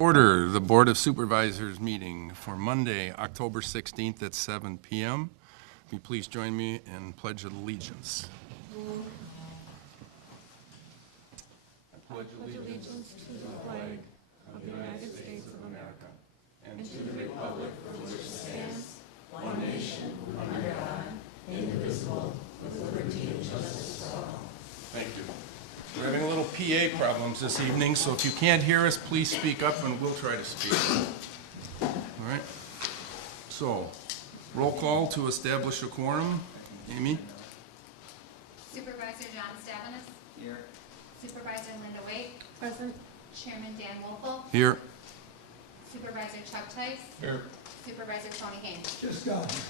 Order the Board of Supervisors meeting for Monday, October 16th at 7 p.m. Will you please join me in Pledge of Allegiance? I pledge allegiance to the flag of the United States of America and to the republic for which it stands, one nation, under God, indivisible, with liberty and justice for all. Thank you. We're having a little PA problems this evening, so if you can't hear us, please speak up and we'll try to speak. All right. So, roll call to establish a quorum. Amy? Supervisor John Stavenus. Here. Supervisor Linda Waite. Present. Chairman Dan Wolfel. Here. Supervisor Chuck Tice. Here. Supervisor Tony Haynes. Just got here.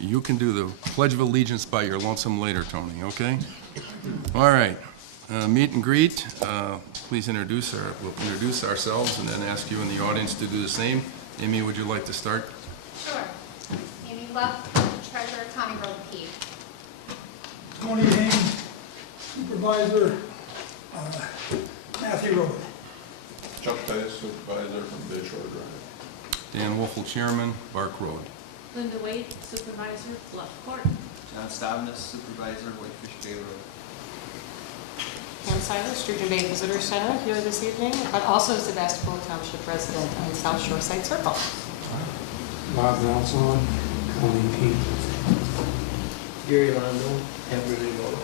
You can do the Pledge of Allegiance by your lonesome later, Tony, okay? All right. Meet and greet. Please we'll introduce ourselves and then ask you in the audience to do the same. Amy, would you like to start? Sure. Amy Luff, Treasurer, County Road P. Tony Haynes, Supervisor, Matthew Road. Chuck Tice, Supervisor from Bay Shore Drive. Dan Wolfel, Chairman, Bark Road. Linda Waite, Supervisor, Bluff Court. John Stavenus, Supervisor, Whitefish Bay Road. Pam Seiler, Sturgeon Bay Visitors Center here this evening, but also Sevastopol Township resident on South Shore Site Circle. Bob Nelson, County P. Gary Londo, Everly Road.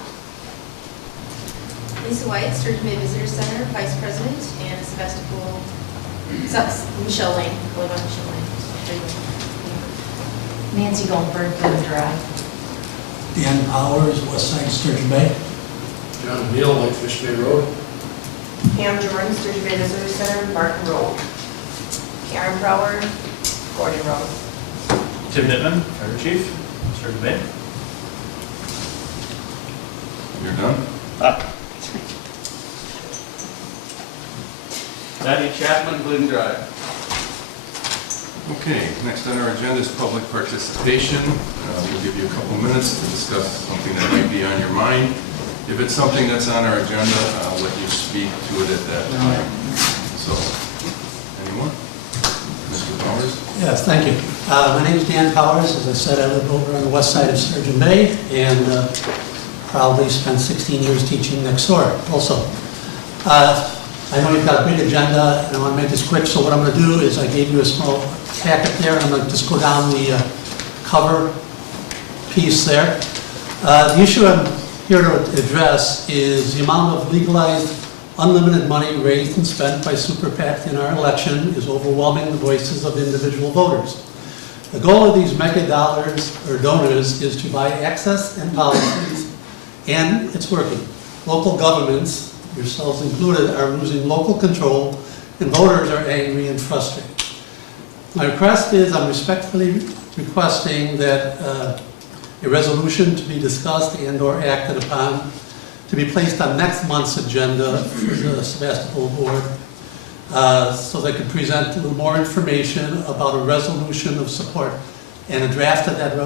Lisa White, Sturgeon Bay Visitors Center, Vice President, and Sevastopol, Michelle Lane, live on Michelle Lane. Nancy Goldberg, Plymouth Drive. Dan Powers, West Side Sturgeon Bay. John Neal, Whitefish Bay Road. Pam Jordan, Sturgeon Bay Visitors Center, Martin Road. Karen Brower, Gordon Road. Tim Nittman, Fire Chief, Sturgeon Bay. You're done? Danny Chapman, Glidden Drive. Okay, next on our agenda is public participation. We'll give you a couple minutes to discuss something that might be on your mind. If it's something that's on our agenda, I'll let you speak to it at that time. So, anyone? Mr. Powers? Yes, thank you. My name is Dan Powers. As I said, I live over on the west side of Sturgeon Bay and probably spent 16 years teaching next door also. I know you've got a big agenda, and I want to make this quick, so what I'm going to do is I gave you a small packet there, and I'm going to just go down the cover piece there. The issue I'm here to address is the amount of legalized unlimited money raised and spent by Super PAC in our election is overwhelming the voices of individual voters. The goal of these mega dollars or donors is to buy access and policies, and it's working. Local governments, yourselves included, are losing local control, and voters are angry and frustrated. My request is, I'm respectfully requesting that a resolution to be discussed and or acted upon to be placed on next month's agenda for the Sevastopol Board so they could present a little more information about a resolution of support. And a draft of that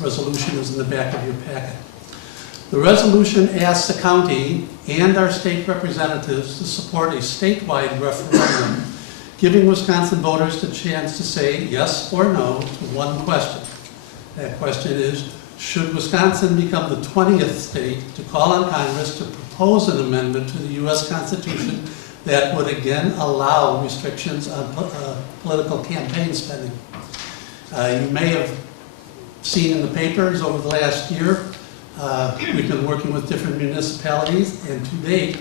resolution is in the back of your packet. The resolution asks the county and our state representatives to support a statewide referendum, giving Wisconsin voters the chance to say yes or no to one question. That question is, should Wisconsin become the 20th state to call on Congress to propose an amendment to the U.S. Constitution that would again allow restrictions on political campaign spending? You may have seen in the papers over the last year, we've been working with different municipalities, and to date,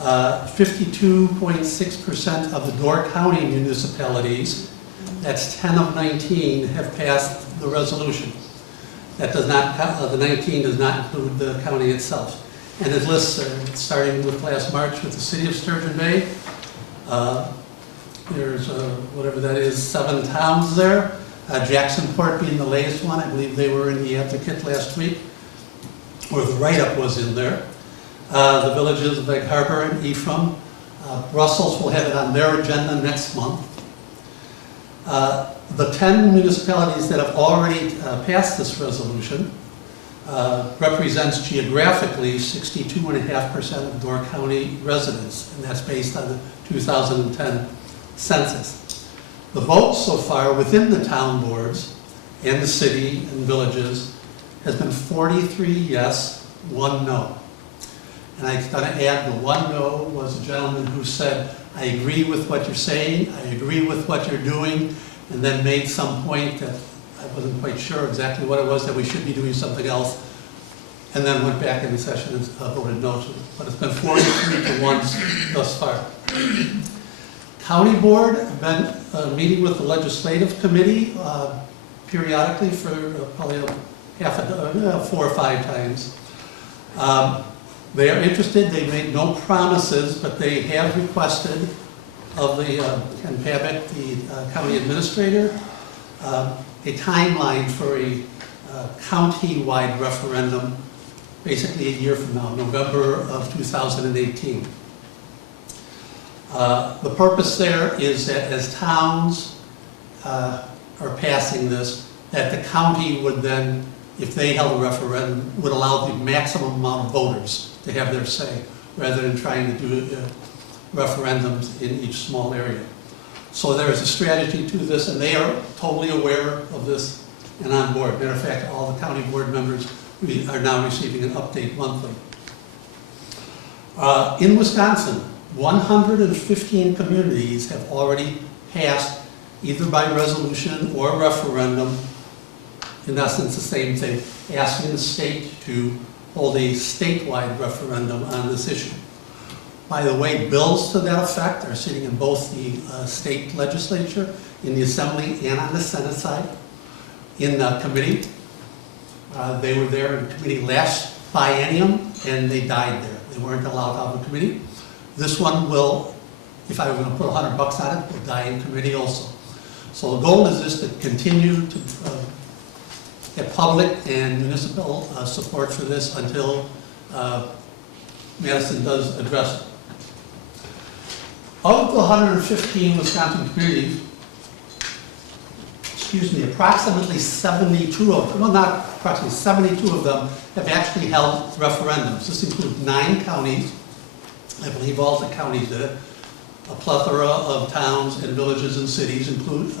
52.6% of the Door County municipalities, that's 10 of 19, have passed the resolution. That does not, the 19 does not include the county itself. And it lists, starting with last March with the city of Sturgeon Bay, there's, whatever that is, 7 towns there. Jacksonport being the latest one. I believe they were in the Advocate last week, or the write-up was in there. The villages of Egg Harbor and Ephraim. Brussels will have it on their agenda next month. The 10 municipalities that have already passed this resolution represents geographically 62.5% of Door County residents, and that's based on the 2010 census. The votes so far within the town boards and the city and villages has been 43 yes, 1 no. And I'm going to add the 1 no was a gentleman who said, I agree with what you're saying, I agree with what you're doing, and then made some point that I wasn't quite sure exactly what it was, that we should be doing something else, and then went back in the session and voted no to it. But it's been 43 to 1 thus far. County Board, I've been meeting with the Legislative Committee periodically for probably 4 or 5 times. They are interested. They made no promises, but they have requested of the Ken Pavick, the county administrator, a timeline for a county-wide referendum, basically a year from now, November of 2018. The purpose there is that as towns are passing this, that the county would then, if they held a referendum, would allow the maximum amount of voters to have their say, rather than trying to do referendums in each small area. So there is a strategy to this, and they are totally aware of this and on board. Matter of fact, all the county board members are now receiving an update monthly. In Wisconsin, 115 communities have already passed, either by resolution or referendum, in essence the same thing, asking the state to hold a statewide referendum on this issue. By the way, bills to that effect are sitting in both the state legislature, in the assembly, and on the Senate side, in the committee. They were there in committee last biennium, and they died there. They weren't allowed out of the committee. This one will, if I were going to put $100 on it, will die in committee also. So the goal is this, to continue to get public and municipal support for this until Madison does address it. Of the 115 Wisconsin communities, approximately 72 of them, well, not approximately, 72 of them have actually held referendums. This includes 9 counties. I believe all the counties did it. A plethora of towns and villages and cities include.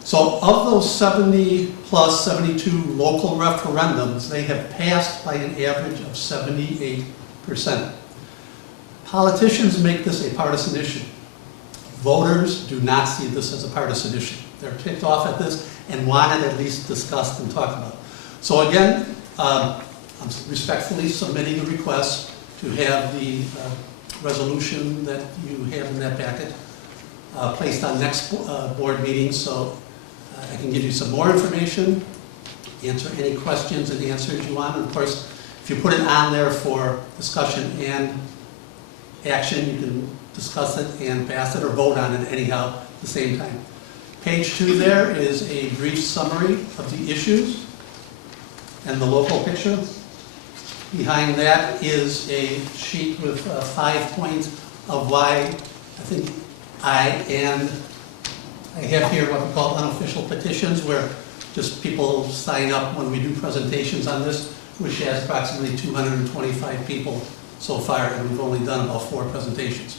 So of those 70 plus 72 local referendums, they have passed by an average of 78%. Politicians make this a partisan issue. Voters do not see this as a partisan issue. They're kicked off at this and want it at least discussed and talked about. So again, I'm respectfully submitting a request to have the resolution that you have in that packet placed on next board meeting, so I can give you some more information, answer any questions and answers you want. And of course, if you put it on there for discussion and action, you can discuss it and pass it or vote on it anyhow at the same time. Page 2 there is a brief summary of the issues and the local picture. Behind that is a sheet with 5 points of why I think I have here what we call unofficial petitions, where just people sign up when we do presentations on this, which has approximately 225 people so far, and we've only done about 4 presentations.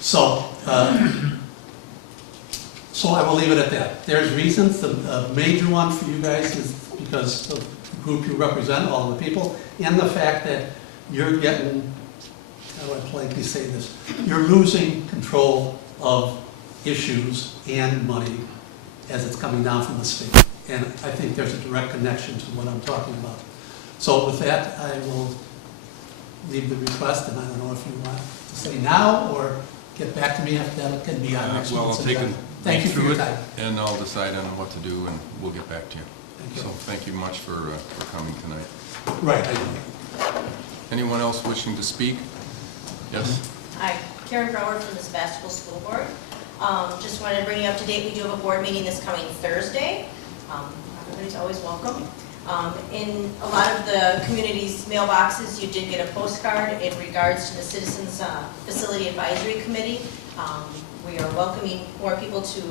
So, so I will leave it at that. There's reasons. The major one for you guys is because of the group you represent, all the people, and the fact that you're getting, how do I politely say this, you're losing control of issues and money as it's coming down from the state. And I think there's a direct connection to what I'm talking about. So with that, I will leave the request, and I don't know if you want to say now or get back to me after that. It can be on next Well, I'll month's take agenda. it Thank you for your through it, time. and I'll decide on what to do, and we'll get back to you. Thank you. So thank you much for coming tonight. Right, I do. Anyone else wishing to speak? Yes? Hi, Karen Brower from the Sevastopol School Board. Just wanted to bring you up to date. We do have a board meeting this coming Thursday. Everybody's always welcome. In a lot of the community's mailboxes, you did get a postcard in regards to the Citizens Facility Advisory Committee. We are welcoming more people to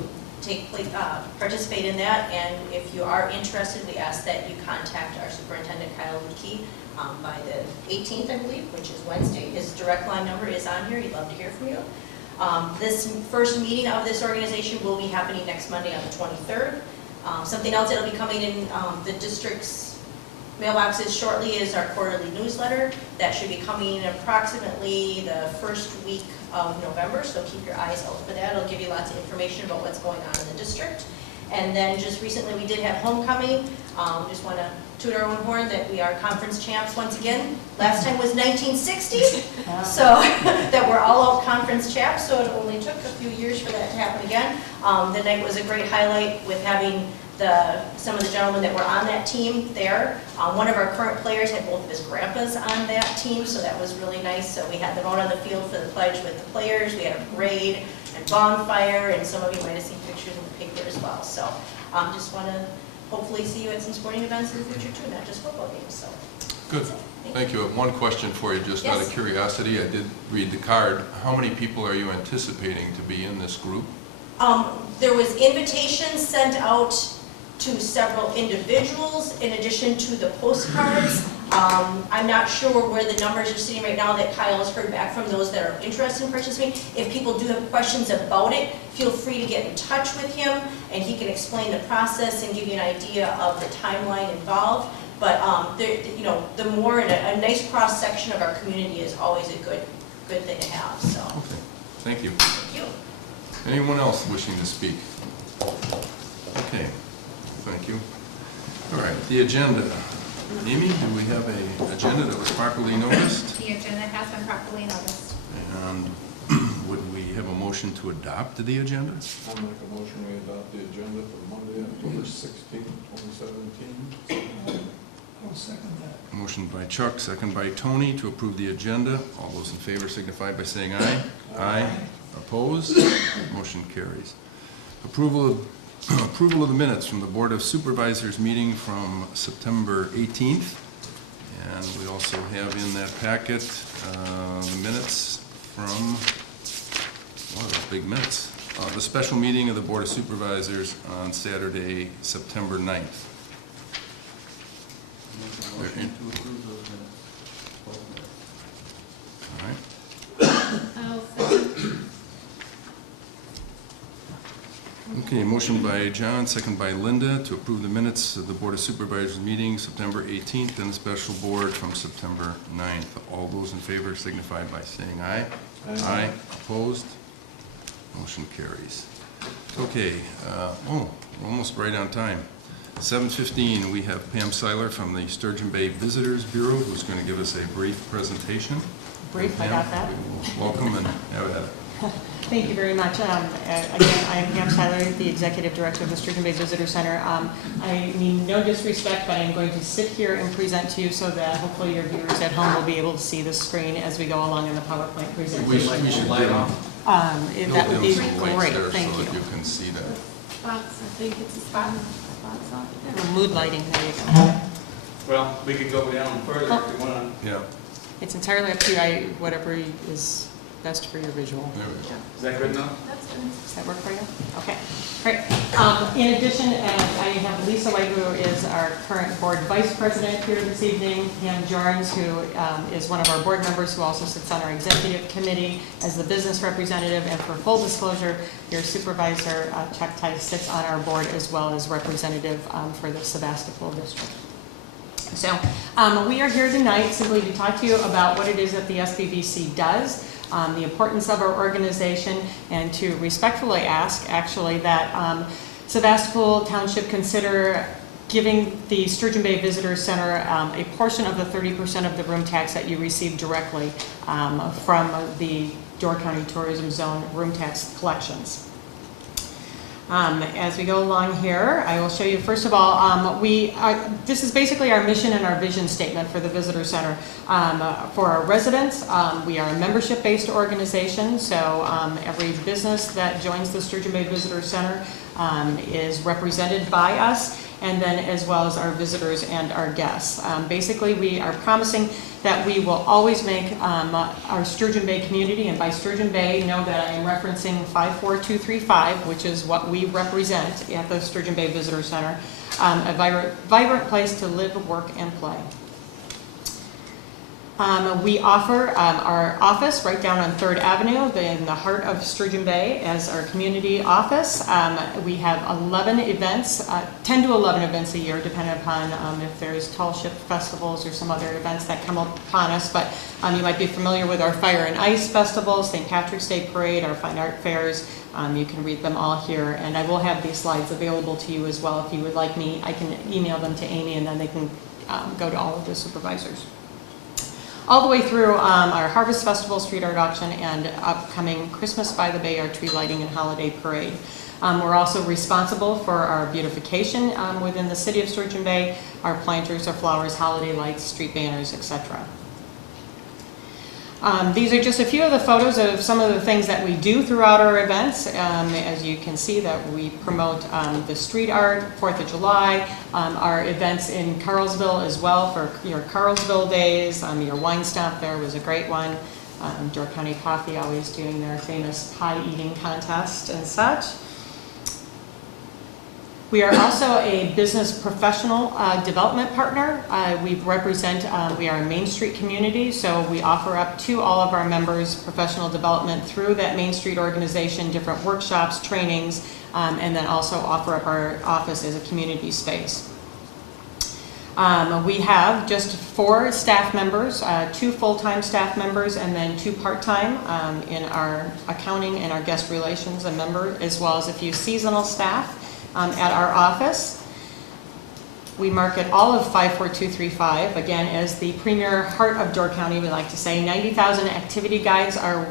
participate in that, and if you are interested, we ask that you contact our superintendent, Kyle Woodkey, by the 18th, I believe, which is Wednesday. His direct line number is on here. He'd love to hear from you. This first meeting of this organization will be happening next Monday on the 23rd. Something else that will be coming in the district's mailboxes shortly is our quarterly newsletter. That should be coming approximately the first week of November, so keep your eyes out for that. It'll give you lots of information about what's going on in the district. And then just recently we did have homecoming. Just want to toot our own horn that we are conference champs once again. Last time was 1960, so that we're all out conference champs, so it only took a few years for that to happen again. The night was a great highlight with having some of the gentlemen that were on that team there. One of our current players had both of his grandpas on that team, so that was really nice. So we had them out on the field for the pledge with the players. We had a parade and bonfire, and some of you might have seen pictures in the paper as well. So just want to hopefully see you at some sporting events in the future too, not just football games. So Good. Thank you. I have one question for you, just out of Yes. curiosity. I did read the card. How many people are you anticipating to be in this group? There was invitations sent out to several individuals in addition to the postcards. I'm not sure where the numbers are sitting right now that Kyle has heard back from those that are interested in participating. If people do have questions about it, feel free to get in touch with him and he can explain the process and give you an idea of the timeline involved. But the more a nice cross section of our community is always a good thing to have. So. Okay. Thank you. Thank you. Anyone else wishing to speak? Okay. Thank you. All right. The agenda. Amy, do we have an agenda that was properly noticed? The agenda has been properly noticed. And would we have a motion to adopt the agenda? I'll make a motion we adopt the agenda for Monday, October 16th, 2017. I'll second that. Motion by Chuck, second by Tony to approve the agenda. All those in favor signify by saying aye. Aye. Opposed? Motion carries. Approval of the minutes from the Board of Supervisors meeting from September 18th. And we also have in that packet the minutes from, wow, those big minutes. The special meeting of the Board of Supervisors on Saturday, September 9th. Motion to approve those minutes. All right. I'll second. Okay, motion by John, second by Linda to approve the minutes of the Board of Supervisors meeting September 18th and the special board from September 9th. All those in favor signify by saying aye. Aye. Opposed? Motion carries. Okay, we're almost right on time. 7:15, we have Pam Seiler from the Sturgeon Bay Visitors Bureau who's going to give us a brief presentation. Brief, I got that. Welcome and have at it. Thank you very much. Again, I am Pam Seiler, the Executive Director of the Sturgeon Bay Visitor Center. I mean no disrespect, but I'm going to sit here and present to you so that hopefully your viewers at home will be able to see the screen as we go along in the PowerPoint presentation. We should light on. That would be some lights great, there thank so that you. you can see that. Spots, I think it's a spot. Spots off there. Mood lighting, there you go. Well, we could go down further if you want. Yeah, It's entirely up to you, whatever is best for your visual. there we go. Is that good enough? That's good. Does that work for you? Okay, great. In addition, I have Lisa White, who is our current board vice president here this evening, Pam Jorns, who is one of our board members who also sits on our executive committee as the business representative, and for full disclosure, your supervisor, Chuck Tice, sits on our board as well as representative for the Sevastopol district. So we are here tonight simply to talk to you about what it is that the SBVC does, the importance of our organization, and to respectfully ask, actually, that Sevastopol Township consider giving the Sturgeon Bay Visitors Center a portion of the 30% of the room tax that you receive directly from the Door County Tourism Zone room tax collections. As we go along here, I will show you, first of all, this is basically our mission and our vision statement for the Visitor Center. For our residents, we are a membership-based organization, so every business that joins the Sturgeon Bay Visitor Center is represented by us, and then as well as our visitors and our guests. Basically, we are promising that we will always make our Sturgeon Bay community, and by Sturgeon Bay, know that I am referencing 54235, which is what we represent at the Sturgeon Bay Visitor Center, a vibrant place to live, work, and play. We offer our office right down on 3rd Avenue in the heart of Sturgeon Bay as our community office. We have 11 events, 10 to 11 events a year, depending upon if there's tall ship festivals or some other events that come upon us. But you might be familiar with our Fire and Ice Festival, St. Patrick's Day Parade, our Fine Art Fairs. You can read them all here, and I will have these slides available to you as well if you would like me. I can email them to Amy, and then they can go to all of the supervisors. All the way through our Harvest Festival, Street Art Auction, and upcoming Christmas by the Bay, our tree lighting and holiday parade. We're also responsible for our beautification within the city of Sturgeon Bay, our planters, our flowers, holiday lights, street banners, etc. These are just a few of the photos of some of the things that we do throughout our events. As you can see, that we promote the street art, 4th of July, our events in Carlsville as well for your Carlsville days. Your wine stomp there was a great one. Door County Coffee always doing their famous pie eating contest and such. We are also a business professional development partner. We are a Main Street community, so we offer up to all of our members professional development through that Main Street organization, different workshops, trainings, and then also offer up our office as a community space. We have just 4 staff members, 2 full-time staff members, and then 2 part-time in our accounting and our guest relations, a member, as well as a few seasonal staff. At our office. We market all of 54235, again, as the premier heart of Door County, we like to say. 90,000 activity guides are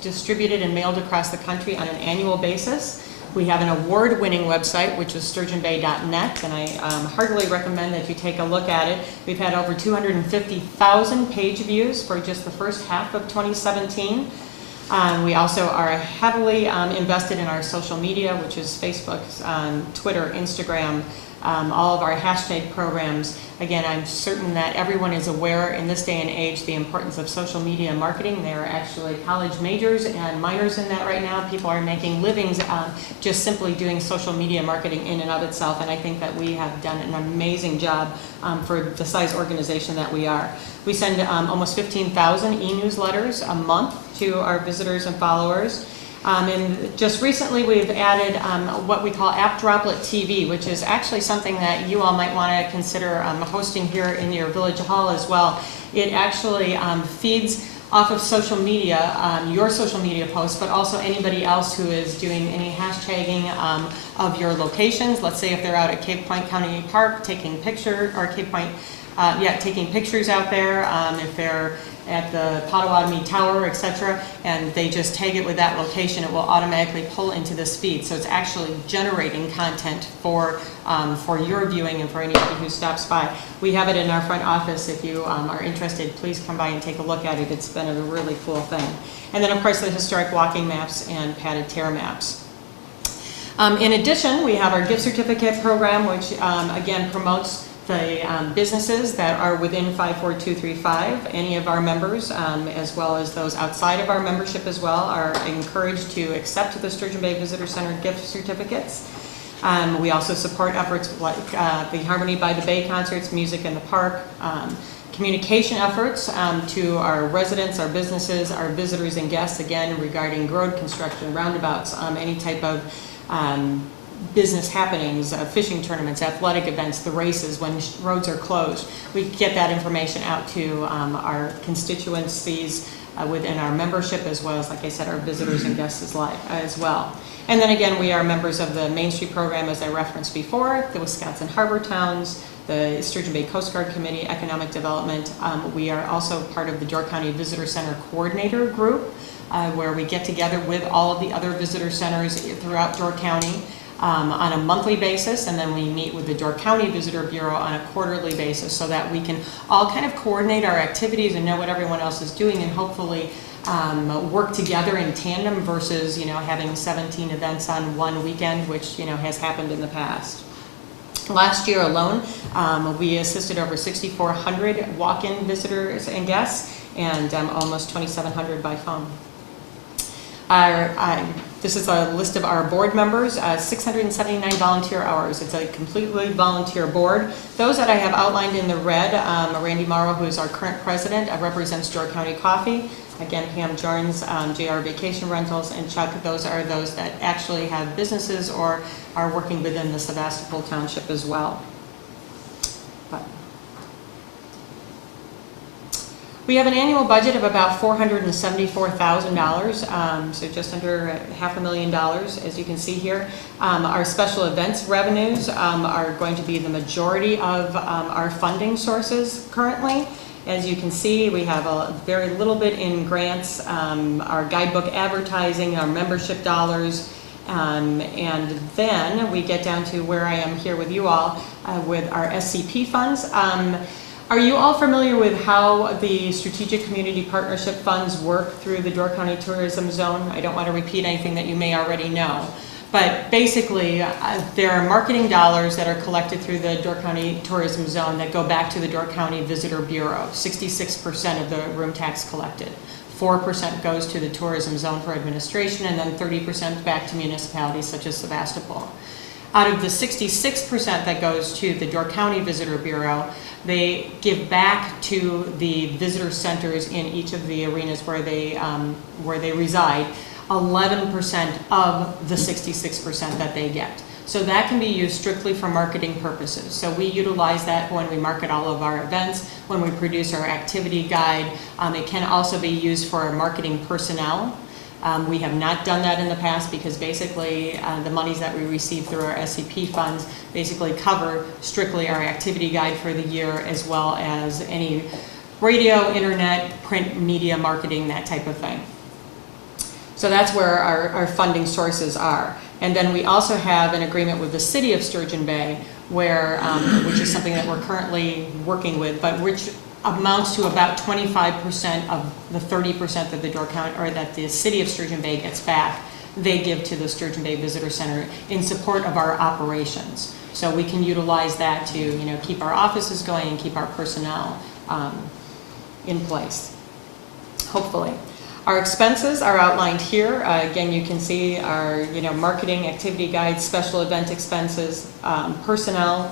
distributed and mailed across the country on an annual basis. We have an award-winning website, which is sturgeonbay.net, and I heartily recommend that you take a look at it. We've had over 250,000 page views for just the first half of 2017. We also are heavily invested in our social media, which is Facebook, Twitter, Instagram, all of our hashtag programs. Again, I'm certain that everyone is aware in this day and age the importance of social media marketing. There are actually college majors and minors in that right now. People are making livings just simply doing social media marketing in and of itself, and I think that we have done an amazing job for the size organization that we are. We send almost 15,000 e-newsletters a month to our visitors and followers. And just recently we've added what we call App Droplet TV, which is actually something that you all might want to consider hosting here in your village hall as well. It actually feeds off of social media, your social media posts, but also anybody else who is doing any hashtagging of your locations. Let's say if they're out at Cape Point County Park taking pictures, or Cape Point, taking pictures out there, if they're at the Potawatomi Tower, etc., and they just tag it with that location, it will automatically pull into this feed. So it's actually generating content for your viewing and for anybody who stops by. We have it in our front office. If you are interested, please come by and take a look at it. It's been a really cool thing. And then, of course, the historic walking maps and padded tear maps. In addition, we have our gift certificate program, which again promotes the businesses that are within 54235. Any of our members, as well as those outside of our membership as well, are encouraged to accept the Sturgeon Bay Visitor Center gift certificates. We also support efforts like the Harmony by the Bay concerts, Music in the Park, communication efforts to our residents, our businesses, our visitors and guests, again regarding road construction, roundabouts, any type of business happenings, fishing tournaments, athletic events, the races, when roads are closed. We get that information out to our constituencies within our membership, as well as, like I said, our visitors and guests as well. And then again, we are members of the Main Street program, as I referenced before, the Wisconsin Harbor Towns, the Sturgeon Bay Coast Guard Committee, Economic Development. We are also part of the Door County Visitor Center Coordinator Group, where we get together with all of the other visitor centers throughout Door County on a monthly basis, and then we meet with the Door County Visitor Bureau on a quarterly basis, so that we can all kind of coordinate our activities and know what everyone else is doing, and hopefully work together in tandem versus having 17 events on one weekend, which has happened in the past. Last year alone, we assisted over 6,400 walk-in visitors and guests, and almost 2,700 by phone. This is a list of our board members, 679 volunteer hours. It's a completely volunteer board. Those that I have outlined in the red, Randy Morrow, who is our current president, represents Door County Coffee. Again, Pam Jorns, JR Vacation Rentals, and Chuck, those are those that actually have businesses or are working within the Sevastopol Township as well. We have an annual budget of about $474,000, so just under $500,000, as you can see here. Our special events revenues are going to be the majority of our funding sources currently. As you can see, we have a very little bit in grants, our guidebook advertising, our membership dollars, and then we get down to where I am here with you all with our SCP funds. Are you all familiar with how the Strategic Community Partnership funds work through the Door County Tourism Zone? I don't want to repeat anything that you may already know. But basically, there are marketing dollars that are collected through the Door County Tourism Zone that go back to the Door County Visitor Bureau. 66% of the room tax collected. 4% goes to the tourism zone for administration, and then 30% back to municipalities such as Sevastopol. Out of the 66% that goes to the Door County Visitor Bureau, they give back to the visitor centers in each of the arenas where they reside 11% of the 66% that they get. So that can be used strictly for marketing purposes. So we utilize that when we market all of our events, when we produce our activity guide. It can also be used for our marketing personnel. We have not done that in the past because basically the monies that we receive through our SCP funds basically cover strictly our activity guide for the year, as well as any radio, internet, print media marketing, that type of thing. So that's where our funding sources are. And then we also have an agreement with the city of Sturgeon Bay, where, which is something that we're currently working with, but which amounts to about 25% of the 30% that the Door County, or that the city of Sturgeon Bay gets back, they give to the Sturgeon Bay Visitor Center in support of our operations. So we can utilize that to, keep our offices going and keep our personnel in place, hopefully. Our expenses are outlined here. Again, you can see our, marketing, activity guides, special event expenses, personnel.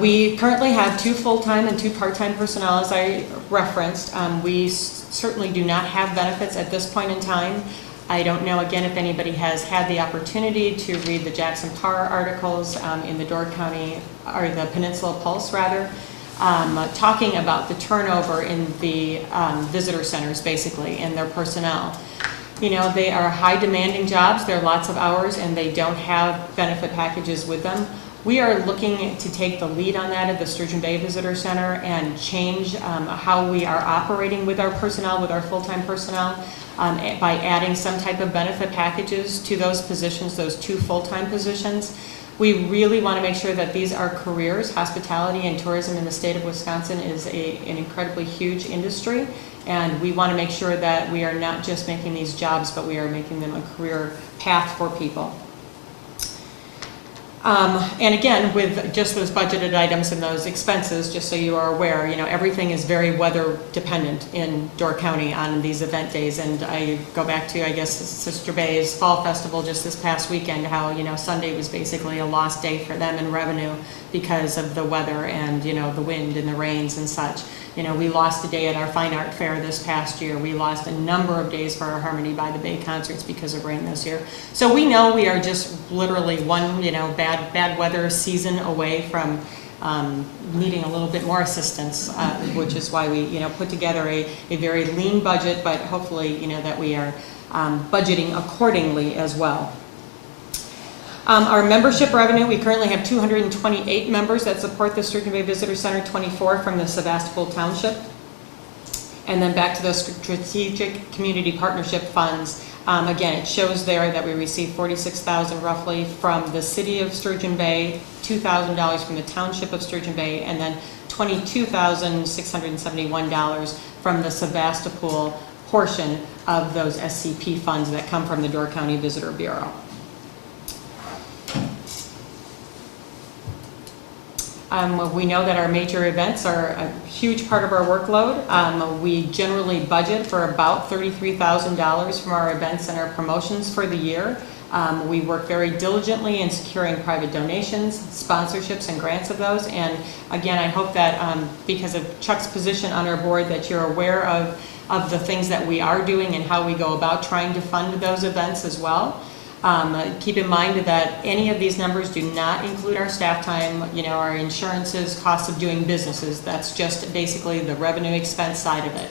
We currently have 2 full-time and 2 part-time personnel, as I referenced. We certainly do not have benefits at this point in time. I don't know, again, if anybody has had the opportunity to read the Jackson Parr articles in the Door County, or the Peninsula Pulse, rather, talking about the turnover in the visitor centers, basically, and their personnel. They are high demanding jobs. There are lots of hours, and they don't have benefit packages with them. We are looking to take the lead on that at the Sturgeon Bay Visitor Center and change how we are operating with our personnel, with our full-time personnel, by adding some type of benefit packages to those positions, those 2 full-time positions. We really want to make sure that these are careers. Hospitality and tourism in the state of Wisconsin is an incredibly huge industry, and we want to make sure that we are not just making these jobs, but we are making them a career path for people. And again, with just those budgeted items and those expenses, just so you are aware, everything is very weather dependent in Door County on these event days. And I go back to, I guess, Sister Bay's Fall Festival just this past weekend, how, Sunday was basically a lost day for them in revenue because of the weather and, the wind and the rains and such. We lost a day at our Fine Art Fair this past year. We lost a number of days for our Harmony by the Bay concerts because of rain this year. So we know we are just literally one, bad weather season away from needing a little bit more assistance, which is why we, put together a very lean budget, but hopefully, that we are budgeting accordingly as well. Our membership revenue, we currently have 228 members that support the Sturgeon Bay Visitor Center, 24 from the Sevastopol Township. And then back to the Strategic Community Partnership funds. Again, it shows there that we received $46,000 roughly from the city of Sturgeon Bay, $2,000 from the township of Sturgeon Bay, and then $22,671 from the Sevastopol portion of those SCP funds that come from the Door County Visitor Bureau. We know that our major events are a huge part of our workload. We generally budget for about $33,000 from our events and our promotions for the year. We work very diligently in securing private donations, sponsorships, and grants of those. And again, I hope that because of Chuck's position on our board, that you're aware of the things that we are doing and how we go about trying to fund those events as well. Keep in mind that any of these numbers do not include our staff time, our insurances, costs of doing businesses. That's just basically the revenue expense side of it.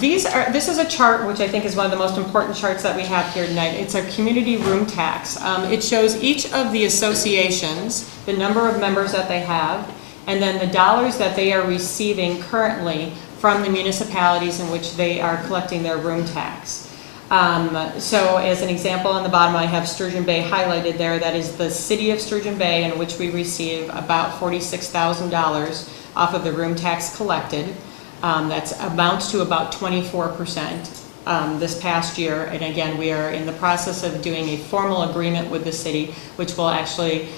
This is a chart which I think is one of the most important charts that we have here tonight. It's a community room tax. It shows each of the associations, the number of members that they have, and then the dollars that they are receiving currently from the municipalities in which they are collecting their room tax. So as an example, on the bottom I have Sturgeon Bay highlighted there. That is the city of Sturgeon Bay, in which we receive about $46,000 off of the room tax collected. That amounts to about 24% this past year. And again, we are in the process of doing a formal agreement with the city, which will actually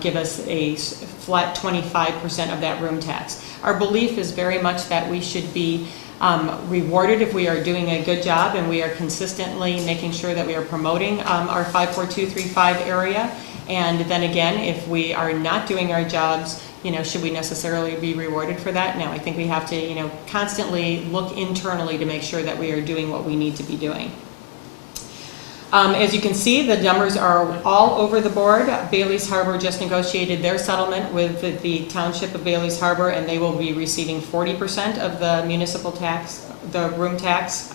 give us a flat 25% of that room tax. Our belief is very much that we should be rewarded if we are doing a good job and we are consistently making sure that we are promoting our 54235 area. And then again, if we are not doing our jobs, should we necessarily be rewarded for that? No, I think we have to, constantly look internally to make sure that we are doing what we need to be doing. As you can see, the numbers are all over the board. Bailey's Harbor just negotiated their settlement with the Township of Bailey's Harbor, and they will be receiving 40% of the municipal tax, the room tax,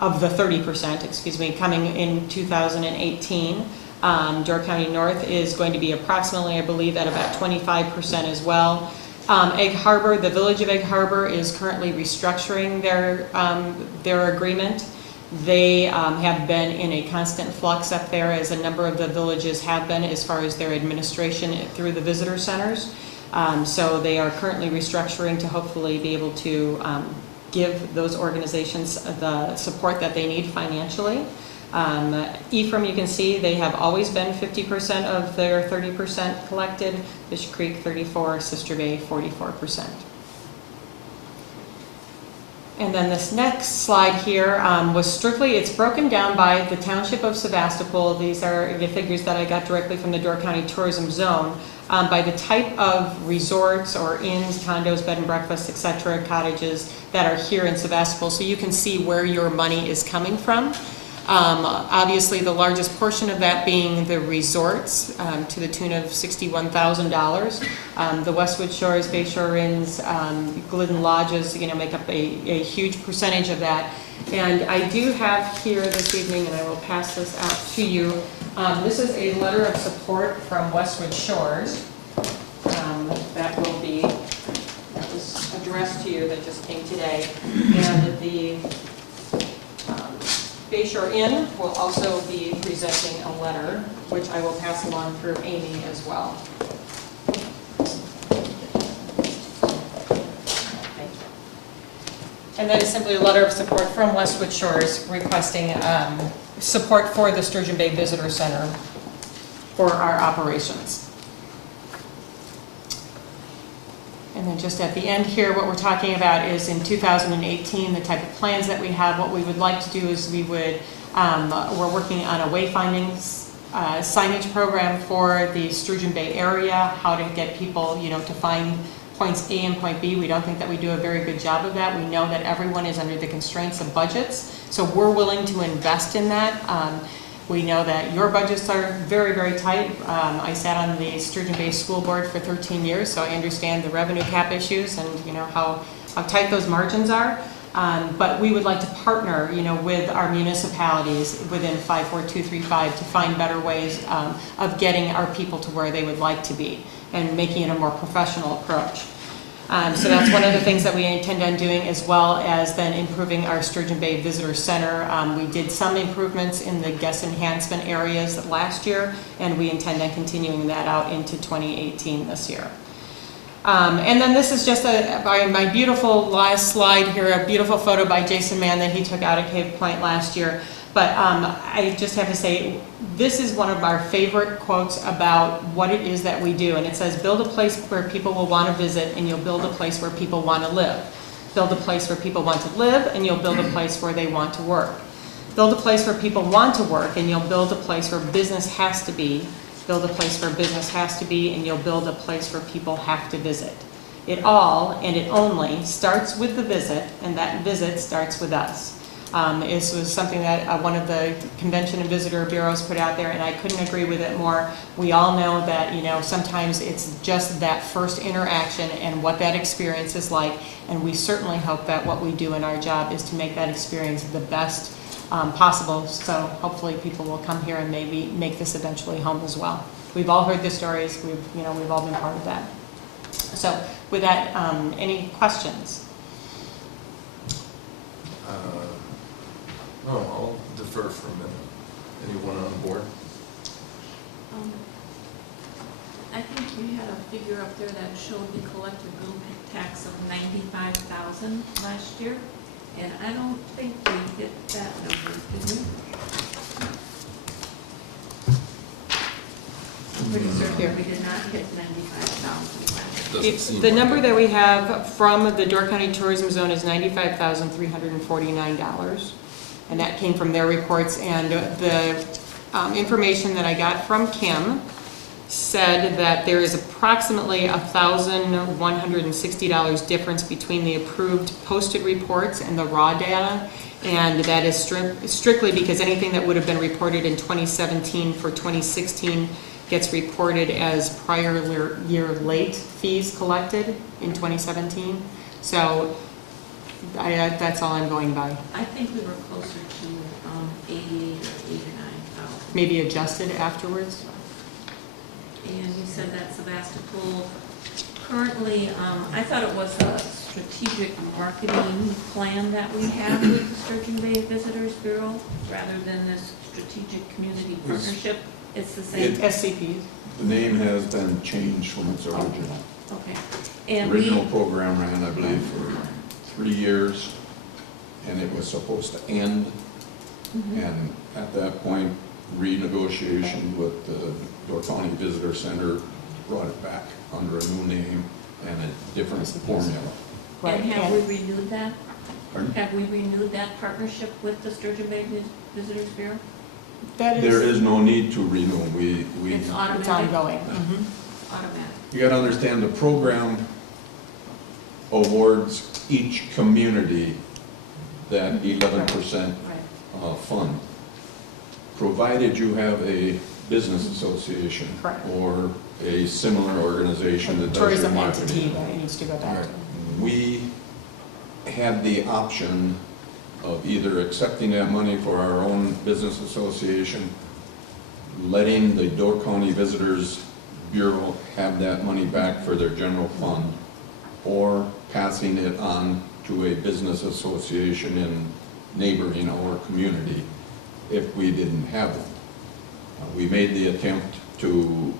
of the 30%, excuse me, coming in 2018. Door County North is going to be approximately, I believe, at about 25% as well. Egg Harbor, the Village of Egg Harbor, is currently restructuring their agreement. They have been in a constant flux up there, as a number of the villages have been, as far as their administration through the visitor centers. So they are currently restructuring to hopefully be able to give those organizations the support that they need financially. Ephraim, you can see, they have always been 50% of their 30% collected. Fish Creek 34%, Sister Bay 44%. And then this next slide here was strictly, it's broken down by the Township of Sevastopol. These are the figures that I got directly from the Door County Tourism Zone, by the type of resorts or inns, condos, bed and breakfasts, etc., cottages that are here in Sevastopol, so you can see where your money is coming from. Obviously, the largest portion of that being the resorts, to the tune of $61,000. The Westwood Shores, Bayshore Inns, Glidden Lodges, make up a huge percentage of that. And I do have here this evening, and I will pass this out to you. This is a letter of support from Westwood Shores. That was addressed to you, that just came today. And the Bayshore Inn will also be presenting a letter, which I will pass along through Amy as well. Thank you. And that is simply a letter of support from Westwood Shores requesting support for the Sturgeon Bay Visitor Center for our operations. And then just at the end here, what we're talking about is in 2018, the type of plans that we have. What we would like to do is we're working on a wayfinding signage program for the Sturgeon Bay area, how to get people, to find points A and point B. We don't think that we do a very good job of that. We know that everyone is under the constraints of budgets, so we're willing to invest in that. We know that your budgets are very, very tight. I sat on the Sturgeon Bay School Board for 13 years, so I understand the revenue cap issues and how tight those margins are. But we would like to partner, with our municipalities within 54235 to find better ways of getting our people to where they would like to be and making it a more professional approach. So that's one of the things that we intend on doing, as well as then improving our Sturgeon Bay Visitor Center. We did some improvements in the guest enhancement areas last year, and we intend on continuing that out into 2018 this year. And then this is just my beautiful last slide here, a beautiful photo by Jason Mann that he took out at Cave Point last year. But I just have to say, this is one of our favorite quotes about what it is that we do. And it says, build a place where people will want to visit, and you'll build a place where people want to live. Build a place where people want to live, and you'll build a place where they want to work. Build a place where people want to work, and you'll build a place where business has to be. Build a place where business has to be, and you'll build a place where people have to visit. It all, and it only, starts with the visit, and that visit starts with us. This was something that one of the Convention and Visitor Bureaus put out there, and I couldn't agree with it more. We all know that, you know, sometimes it's just that first interaction and what that experience is like, and we certainly hope that what we do in our job is to make that experience the best possible, so hopefully people will come here and maybe make this eventually home as well. We've all heard the stories, we've all been part of that. So with that, any questions? No, I'll defer for a minute. Anyone on board? I think you had a figure up there that showed we collected room tax of $95,000 last year, and I don't think we hit that number, did we? I'm pretty certain we did not hit 95,000 last year. The number that we have from the Door County Tourism Zone is $95,349, and that came from their reports. And the information that I got from Kim said that there is approximately $1,160 difference between the approved posted reports and the raw data, and that is strictly because anything that would have been reported in 2017 for 2016 gets reported as prior year late fees collected in 2017. So that's all I'm going by. I think we were closer to 88 or 89,000. Maybe adjusted afterwards? And you said that Sevastopol currently, I thought it was a strategic marketing plan that we have with the Sturgeon Bay Visitors Bureau, rather than this strategic community partnership. It's the same. SCPs. The name has been changed from its original. Okay. The And original program ran, I believe, for 3 years, and it was supposed to end. And at that point, renegotiation with the Door County Visitor Center brought it back under a new name and a different formula. And have we renewed that? Pardon? Have we renewed that partnership with the Sturgeon Bay Visitors Bureau? There is no need to renew. It's It's automatic? ongoing. Automatic. You gotta understand, the program awards each community that 11% Right. fund, provided you have a business association Correct. or a similar organization that does your Tourism entity marketing. that it needs to go back to. We had the option of either accepting that money for our own business association, letting the Door County Visitors Bureau have that money back for their general fund, or passing it on to a business association in neighboring our community if we didn't have one. We made the attempt to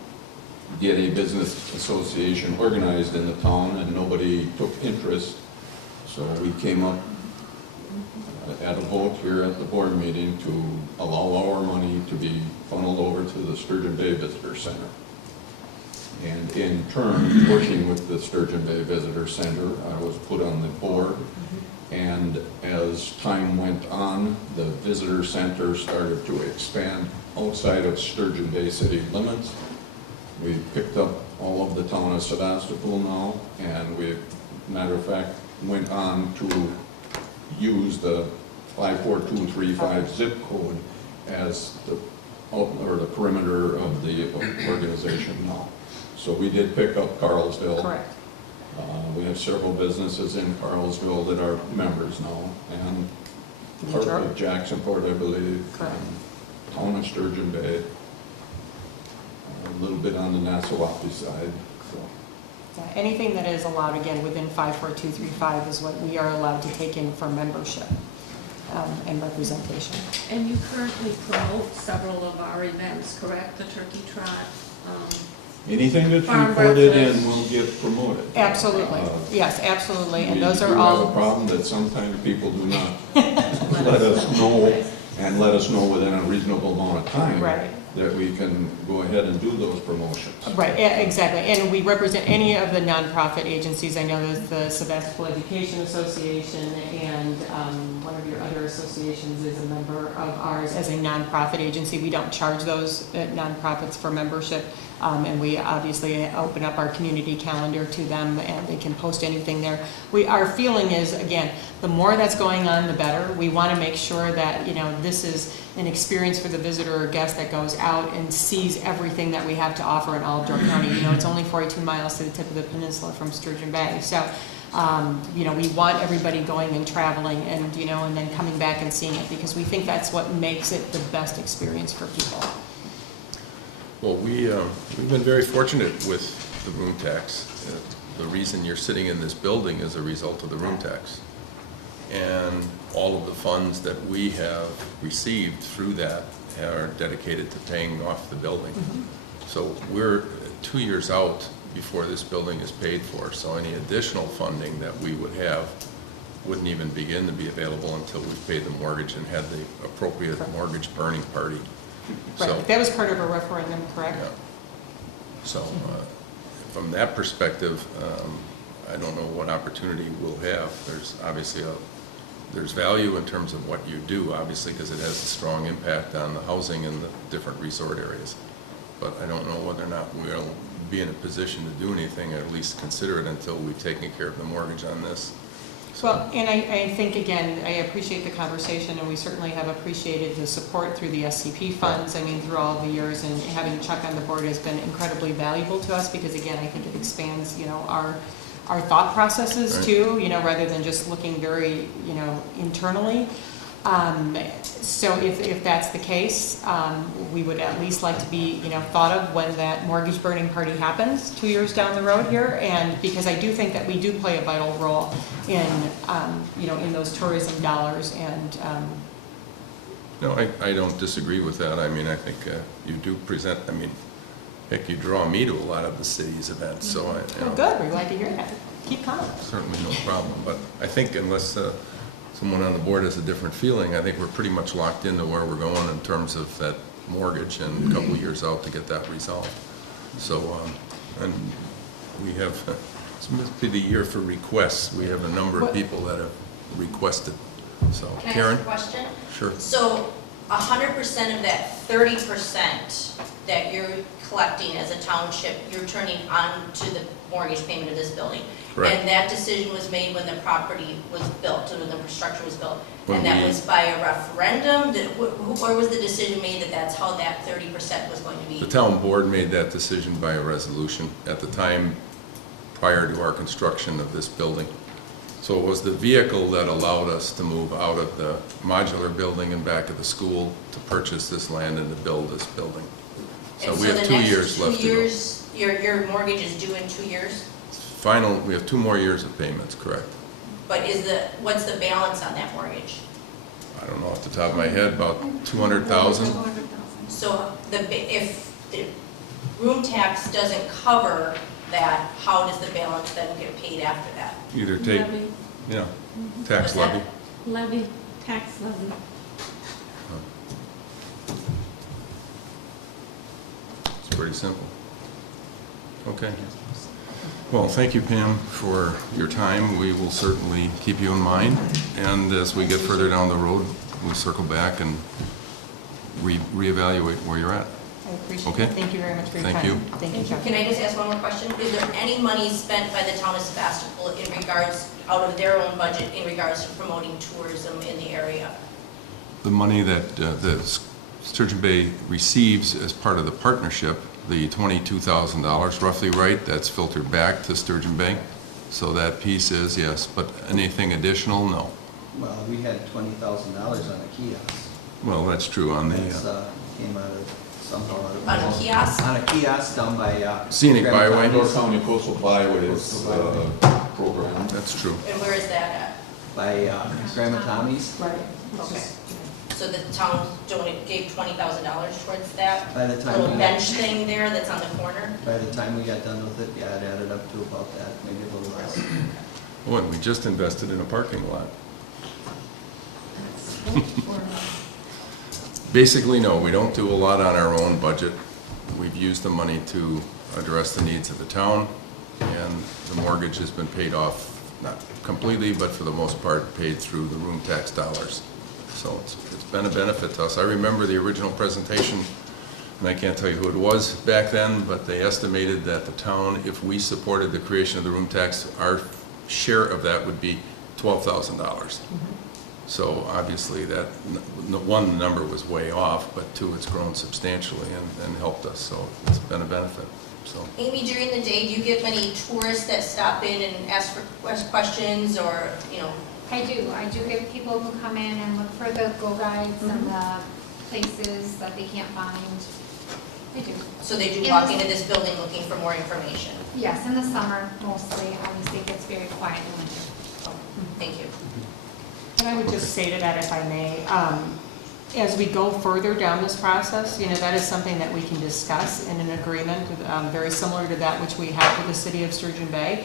get a business association organized in the town, and nobody took interest. So we came up at a vote here at the board meeting to allow our money to be funneled over to the Sturgeon Bay Visitor Center. And in turn, working with the Sturgeon Bay Visitor Center, I was put on the board. And as time went on, the visitor center started to expand outside of Sturgeon Bay city limits. We picked up all of the town of Sevastopol now, and we, matter of fact, went on to use the 54235 zip code as the perimeter of the organization now. So we did pick up Carlsville. Correct. We have several businesses in Carlsville that are members now, and part of Jacksonport, I believe. Correct. Town of Sturgeon Bay, a little bit on the Nassauwappi side, so. Anything that is allowed, again, within 54235 is what we are allowed to take in for membership and representation. And you currently promote several of our events, correct? The turkey trot. Anything that's Farm reported in breakfast. will get promoted. Absolutely. Yes, absolutely. And We those do are have a all, problem that sometimes people do not let us know and let us know within a reasonable amount of time. Right. That we can go ahead and do those promotions. Right, yeah, exactly, and we represent any of the nonprofit agencies. I know there's the Sevastopol Education Association, and one of your other associations is a member of ours as a nonprofit agency. We don't charge those nonprofits for membership, and we obviously open up our community calendar to them, and they can post anything there. Our feeling is, again, the more that's going on, the better. We want to make sure that, you know, this is an experience for the visitor or guest that goes out and sees everything that we have to offer in Olive County. You know, it's only 42 miles to the tip of the peninsula from Sturgeon Bay. So, you know, we want everybody going and traveling and, you know, and then coming back and seeing it, because we think that's what makes it the best experience for people. Well, we've been very fortunate with the room tax. The reason you're sitting in this building is a result of the room tax. And all of the funds that we have received through that are dedicated to paying off the building. So we're 2 years out before this building is paid for, so any additional funding that we would have wouldn't even begin to be available until we've paid the mortgage and had the appropriate mortgage burning party. So, Right, that was part of a referendum, correct? yeah. So from that perspective, I don't know what opportunity we'll have. There's obviously there's value in terms of what you do, obviously, because it has a strong impact on the housing in the different resort areas. But I don't know whether or not we'll be in a position to do anything, or at least consider it until we've taken care of the mortgage on this. So, Well, and I think, again, I appreciate the conversation, and we certainly have appreciated the support through the SCP funds. I mean, through all of the years, and having Chuck on the board has been incredibly valuable to us, because, again, I think it expands, you know, our thought processes Right. too, you know, rather than just looking very, you know, internally. So if that's the case, we would at least like to be, you know, thought of when that mortgage burning party happens 2 years down the road here. And because I do think that we do play a vital role in, you know, in those tourism dollars. And no, I don't disagree with that. I mean, I think you do present, I mean, heck, you draw me to a lot of the city's events, so I, you well, know, good, we're glad to hear that. Keep coming. certainly no problem. But I think unless someone on the board has a different feeling, I think we're pretty much locked into where we're going in terms of that mortgage, and a couple of years out to get that resolved. So, and we have, it's must be the year for requests. We have a number of people that have requested. So, Can I Karen? ask a question? Sure. So 100% of that 30% that you're collecting as a township, you're turning on to the mortgage payment of this building? Correct. And that decision was made when the property was built, and when the structure was built? When And that we- was by a referendum? Or was the decision made that that's how that 30% was going to be? The town board made that decision by a resolution at the time prior to our construction of this building. So it was the vehicle that allowed us to move out of the modular building and back of the school to purchase this land and to build this building. So And we have 2 years the left next to 2 go. years, your mortgage is due in 2 years? We have 2 more years of payments, correct? But what's the balance on that mortgage? I don't know off the top of my head, about 200,000. 200,000. So if the room tax doesn't cover that, how does the balance then get paid after that? Either take, Levy, yeah, tax What's that? levy. tax levy. It's pretty simple. Okay. Well, thank you, Pam, for your time. We will certainly keep you in mind, and as we get further down the road, we'll circle back and reevaluate where you're at. I appreciate Okay. it. Thank you very much for your time. Thank you. Thank you, Chuck. Can I just ask one more question? Is there any money spent by the town of Sevastopol in regards, out of their own budget, in regards to promoting tourism in the area? The money that the Sturgeon Bay receives as part of the partnership, the $22,000, roughly right, that's filtered back to Sturgeon Bay. So that piece is, yes, but anything additional, no. Well, we had $20,000 on a kiosk. Well, that's true on That's, the came out of, somehow out of. On a kiosk? On a kiosk down by, Scenic Grand Byway. County. Door County Coastal Byways Coastal program. That's true. And where is that By Grandma Tommy's. Right. at? Okay. So the town gave $20,000 towards that By the time little we bench got, thing there that's on the corner? by the time we got done with it, yeah, it added up to about that, maybe a little less. Oh, and we just invested in a parking lot. Basically, no, we don't do a lot on our own budget. We've used the money to address the needs of the town, and the mortgage has been paid off, not completely, but for the most part, paid through the room tax dollars. So it's been a benefit to us. I remember the original presentation, and I can't tell you who it was back then, but they estimated that the town, if we supported the creation of the room tax, our share of that would be $12,000. So obviously that, one, the number was way off, but two, it's grown substantially and helped us, so it's been a benefit, so. Amy, during the day, do you get many tourists that stop in and ask for questions or, you know? I do get people who come in and look for the go guides and the places that they can't find. They do. So they do walk into this building looking for more information? Yes, in the summer mostly. Obviously, it gets very quiet in winter. Oh, thank you. And I would just say to that, if I may, as we go further down this process, that is something that we can discuss in an agreement, very similar to that which we have with the city of Sturgeon Bay.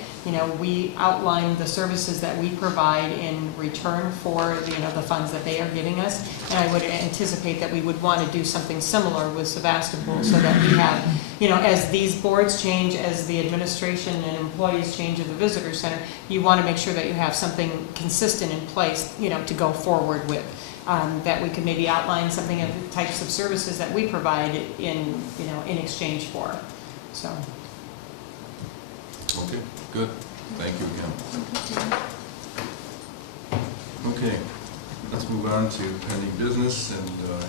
We outline the services that we provide in return for, the funds that they are giving us. And I would anticipate that we would want to do something similar with Sevastopol so that we have, as these boards change, as the administration and employees change at the visitor center, you want to make sure that you have something consistent in place, to go forward with. That we could maybe outline something of the types of services that we provide in exchange for. So. Okay, good. Thank you again. Okay, let's move on to pending business. And in the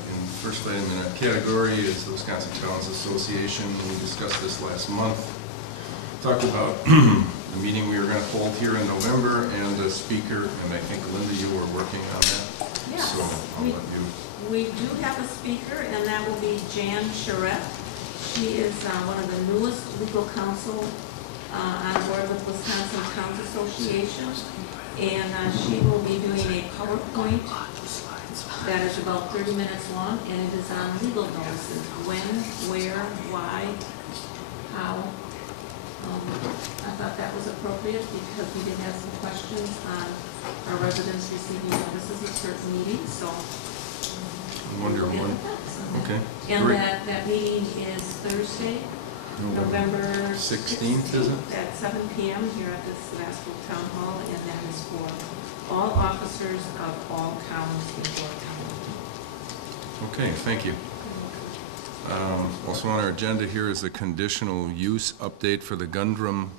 first item in our category is the Wisconsin Towns Association. We discussed this last month. Talked about the meeting we were going to hold here in November and the speaker, and I think Linda, you were working on that. Yes, So I'll let you. we do have a speaker, and that will be Jan Charette. She is one of the newest legal counsel on board with Wisconsin Towns Association, and she will be doing a PowerPoint that is about 30 minutes long, and it is on legal notices: when, where, why, how. I thought that was appropriate because we did have some questions on our residents receiving notices of certain meetings, so. Wonder we'll get one. with that. Okay. And Great. that meeting is Thursday, November 16th, is it? At 7 p.m. here at the Sevastopol Town Hall, and that is for all officers of all towns in York County. Okay, thank you. Also on our agenda here is the conditional use update for the Gundrum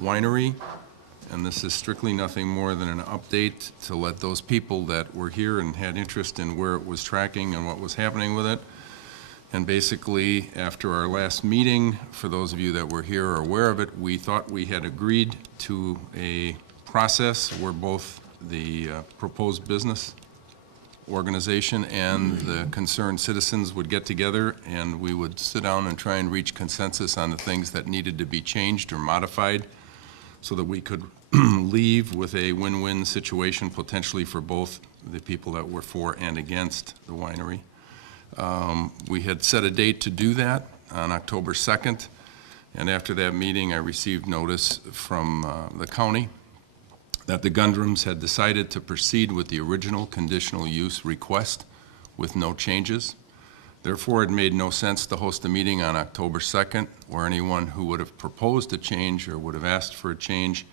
Winery. And this is strictly nothing more than an update to let those people that were here and had interest in where it was tracking and what was happening with it. And basically, after our last meeting, for those of you that were here or aware of it, we thought we had agreed to a process where both the proposed business organization and the concerned citizens would get together and we would sit down and try and reach consensus on the things that needed to be changed or modified so that we could leave with a win-win situation potentially for both the people that were for and against the winery. We had set a date to do that on October 2nd, and after that meeting I received notice from the county that the Gundrums had decided to proceed with the original conditional use request with no changes. Therefore, it made no sense to host a meeting on October 2nd where anyone who would have proposed a change or would have asked for a change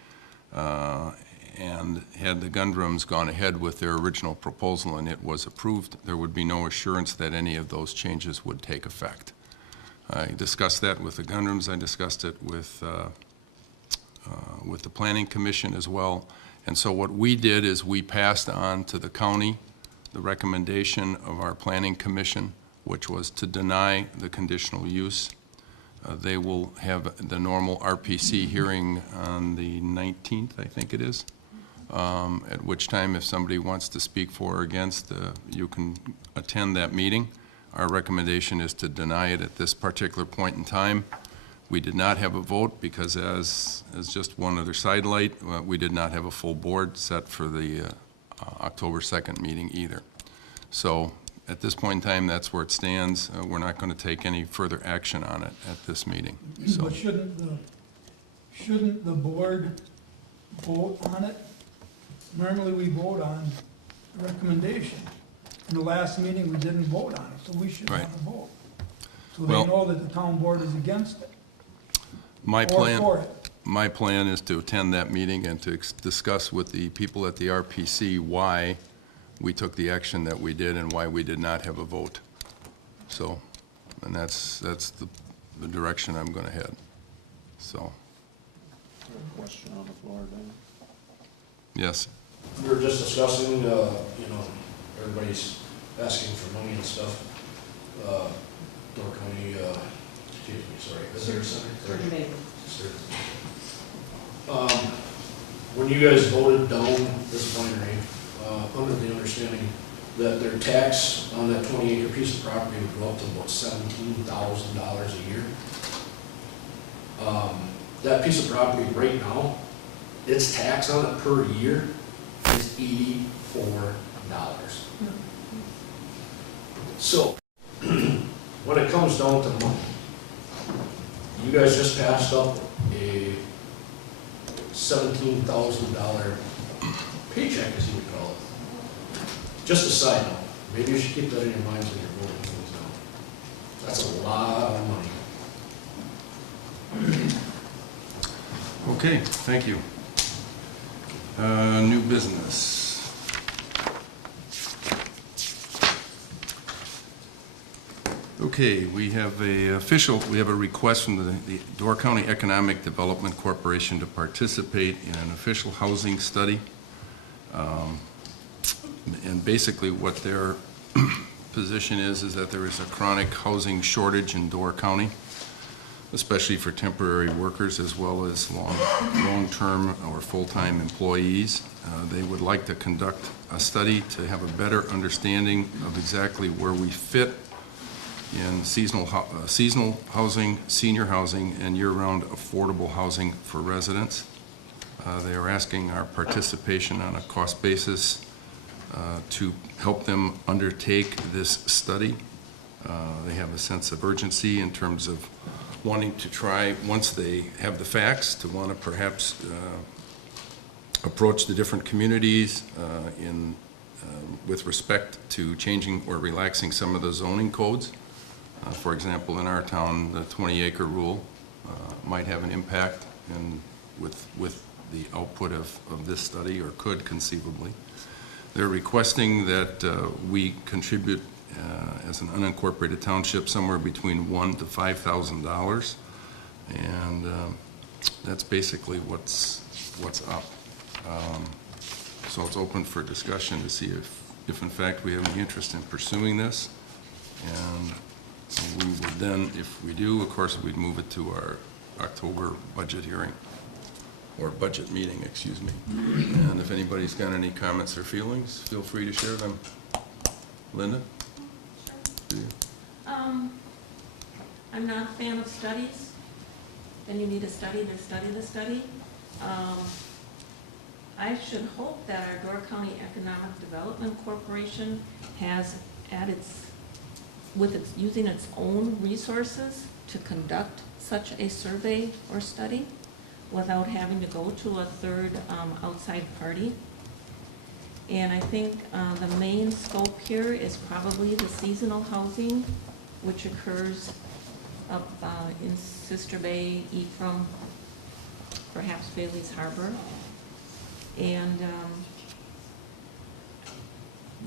and had the Gundrums gone ahead with their original proposal and it was approved, there would be no assurance that any of those changes would take effect. I discussed that with the Gundrums. I discussed it with the Planning Commission as well. And so what we did is we passed on to the county the recommendation of our Planning Commission, which was to deny the conditional use. They will have the normal RPC hearing on the 19th, I think it is, at which time if somebody wants to speak for or against, you can attend that meeting. Our recommendation is to deny it at this particular point in time. We did not have a vote because as just one other sidelight, we did not have a full board set for the October 2nd meeting either. So at this point in time, that's where it stands. We're not going to take any further action on it at this meeting. So. But shouldn't the board vote on it? Normally we vote on the recommendation. in the last meeting, we didn't vote on it, so we should Right. have a vote. So Well- they know that the town board is against it, My or plan, for it. my plan is to attend that meeting and to discuss with the people at the RPC why we took the action that we did and why we did not have a vote. So, and that's the direction I'm going to head. So, Question on the floor, Dan? yes. We were just discussing, you know, everybody's asking for money and stuff. Door County, excuse me, sorry, Visitor Center? Sturgeon Bay. When you guys voted down this winery, under the understanding that their tax on that 20-acre piece of property would go up to about $17,000 a year. That piece of property right now, its tax on it per year is $84. So, when it comes down to money, you guys just passed up a $17,000 paycheck, as you would call it. Just a side note, maybe you should keep that in your minds when you're voting things down. That's a lot of money. Okay, thank you. New business. Okay, we have a request from the Door County Economic Development Corporation to participate in an official housing study. And basically what their position is that there is a chronic housing shortage in Door County, especially for temporary workers as well as long-term or full-time employees. They would like to conduct a study to have a better understanding of exactly where we fit in seasonal housing, senior housing, and year-round affordable housing for residents. They are asking our participation on a cost basis to help them undertake this study. They have a sense of urgency in terms of wanting to try, once they have the facts, to want to perhaps approach the different communities with respect to changing or relaxing some of the zoning codes. For example, in our town, the 20-acre rule might have an impact with the output of this study, or could conceivably. They're requesting that we contribute as an unincorporated township somewhere between $1,000 to $5,000, and that's basically what's up. So it's open for discussion to see if in fact we have any interest in pursuing this, and we would then, if we do, of course, we'd move it to our October budget hearing, or budget meeting, excuse me. And if anybody's got any comments or feelings, feel free to share them. Linda? Do you? I'm not a fan of studies. Then you need a study to study the study. I should hope that our Door County Economic Development Corporation has using its own resources to conduct such a survey or study without having to go to a third outside party. And I think the main scope here is probably the seasonal housing, which occurs up in Sister Bay, Ephraim, perhaps Bailey's Harbor. And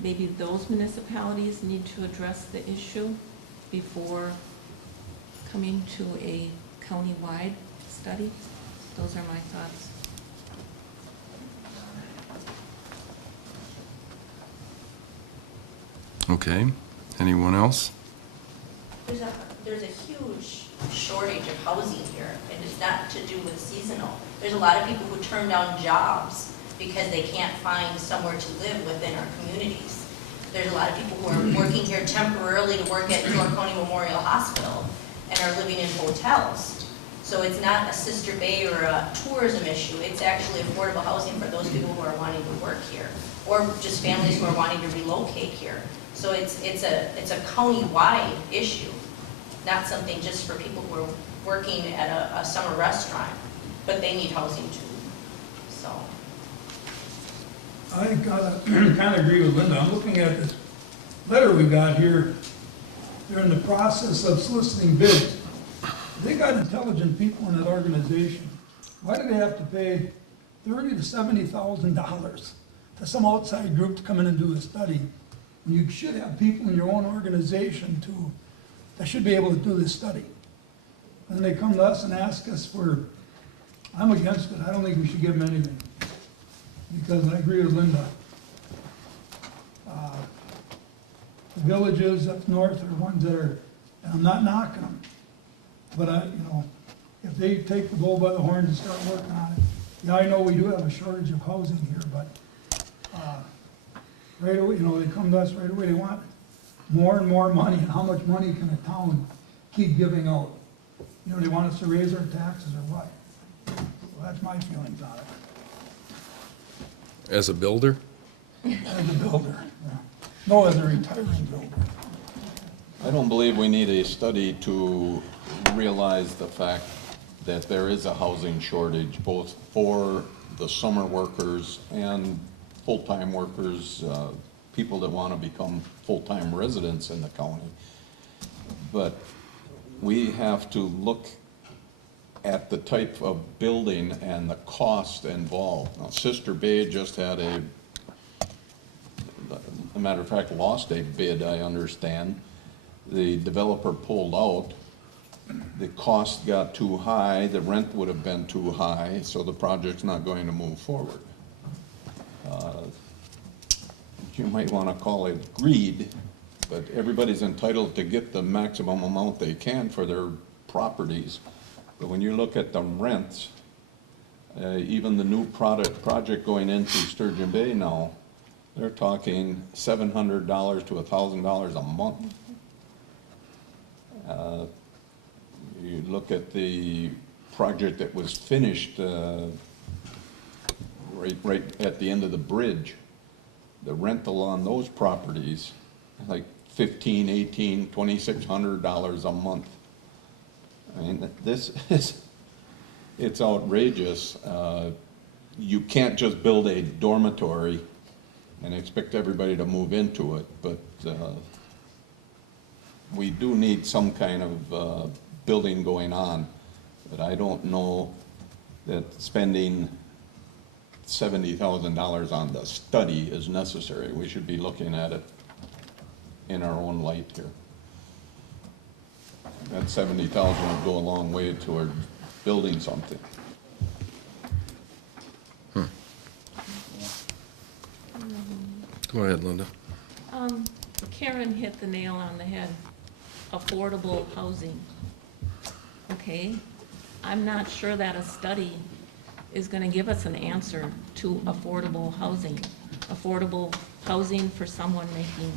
maybe those municipalities need to address the issue before coming to a county-wide study. Those are my thoughts. Okay. Anyone else? There's a huge shortage of housing here, and it's not to do with seasonal. There's a lot of people who turn down jobs because they can't find somewhere to live within our communities. There's a lot of people who are working here temporarily to work at Door County Memorial Hospital and are living in hotels. So it's not a Sister Bay or a tourism issue. It's actually affordable housing for those people who are wanting to work here, or just families who are wanting to relocate here. So it's a county-wide issue, not something just for people who are working at a summer restaurant, but they need housing too. So I kind of agree with Linda. I'm looking at this letter we got here, they're in the process of soliciting bids. They got intelligent people in that organization. Why do they have to pay $30,000 to $70,000 to some outside group to come in and do a study? And you should have people in your own organization that should be able to do this study. And they come to us and ask us for, I'm against it, I don't think we should give them anything. Because I agree with Linda. The villages up north are ones that are, and I'm not knocking them, but if they take the bull by the horns and start working on it, yeah, I know we do have a shortage of housing here, but, right away, they come to us right away, they want more and more money, and how much money can a town keep giving out? They want us to raise our taxes or what? So that's my feelings on it, As a builder? as a builder, yeah. No, as a retiring builder. I don't believe we need a study to realize the fact that there is a housing shortage, both for the summer workers and full-time workers, people that want to become full-time residents in the county. But we have to look at the type of building and the cost involved. Now, Sister Bay just had a matter of fact, lost a bid, I understand. The developer pulled out. The cost got too high, the rent would have been too high, so the project's not going to move forward. You might want to call it greed, but everybody's entitled to get the maximum amount they can for their properties. But when you look at the rents, even the new project going into Sturgeon Bay now, they're talking $700 to $1,000 a month. You look at the project that was finished right at the end of the bridge, the rental on those properties, like $1,500, $1,800, $2,600 a month. I mean, it's outrageous. You can't just build a dormitory and expect everybody to move into it, but we do need some kind of building going on. But I don't know that spending $70,000 on the study is necessary. We should be looking at it in our own light here. That $70,000 would go a long way toward building something. Go ahead, Linda. Karen hit the nail on the head. Affordable housing. Okay, I'm not sure that a study is gonna give us an answer to affordable housing. Affordable housing for someone making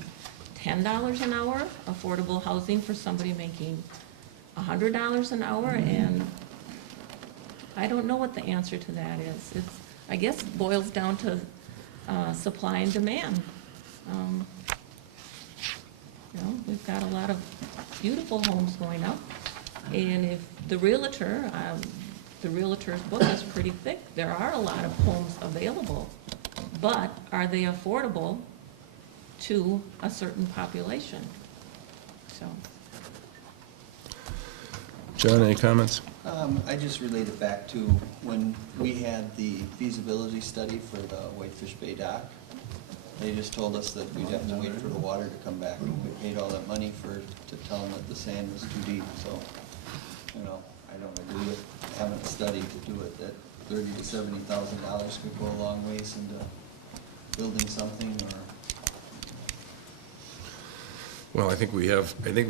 $10 an hour, affordable housing for somebody making $100 an hour, and I don't know what the answer to that is. It's, I guess, boils down to supply and demand. We've got a lot of beautiful homes going up, and if the realtor's book is pretty thick, there are a lot of homes available, but are they affordable to a certain population? So. John, any comments? I just relate it back to when we had the feasibility study for the Whitefish Bay dock. They just told us that we'd have to wait for the water to come back. We paid all that money to tell them that the sand was too deep, so, I don't agree with having a study to do it, that $30,000 to $70,000 could go a long ways into building something, or. Well, I think we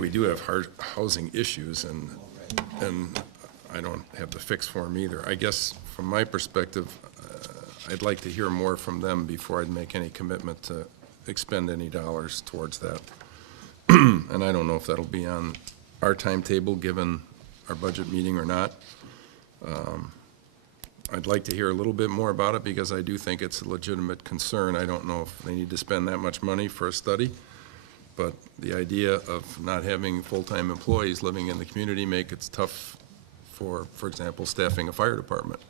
do have hard housing issues, and I don't have the fix for them either. I guess from my perspective, I'd like to hear more from them before I'd make any commitment to expend any dollars towards that. And I don't know if that'll be on our timetable, given our budget meeting or not. I'd like to hear a little bit more about it, because I do think it's a legitimate concern. I don't know if they need to spend that much money for a study, but the idea of not having full-time employees living in the community make it tough for example, staffing a fire department.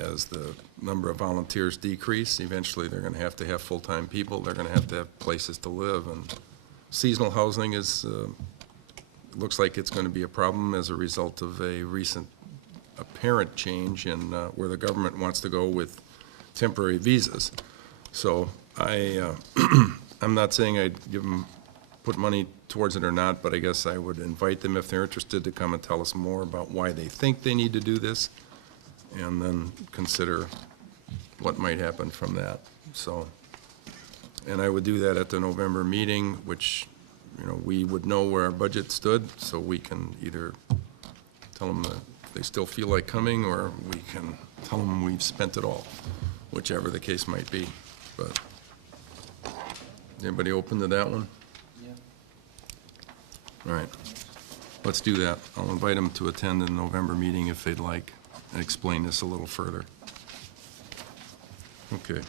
as the number of volunteers decrease, eventually they're going to have full-time people, they're going to have places to live, and seasonal housing is, looks like it's going to be a problem as a result of a recent apparent change in where the government wants to go with temporary visas. So I'm not saying I'd put money towards it or not, but I guess I would invite them if they're interested to come and tell us more about why they think they need to do this, and then consider what might happen from that. So, and I would do that at the November meeting, which, you know, we would know where our budget stood, so we can either tell them that they still feel like coming, or we can tell them we've spent it all, whichever the case might be. But anybody open to that one? All right, let's do that. I'll invite them to attend the November meeting if they'd like, and explain this a little further. Okay.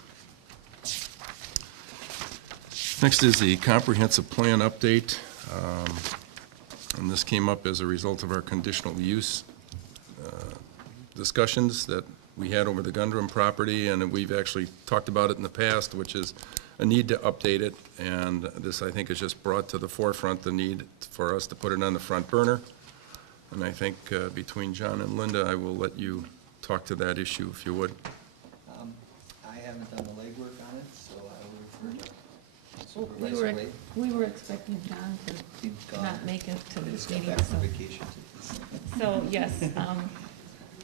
Next is the comprehensive plan update. And this came up as a result of our conditional use discussions that we had over the Gundrum property, and we've actually talked about it in the past, which is a need to update it, and this, I think, has just brought to the forefront the need for us to put it on the front burner. And I think between John and Linda, I will let you talk to that issue, if you would. I haven't done the legwork on it, so I will refer to We Supervisor were, Wade. we were expecting John He's to gone. not make it to He this just got meeting, back so. from vacation. So, yes,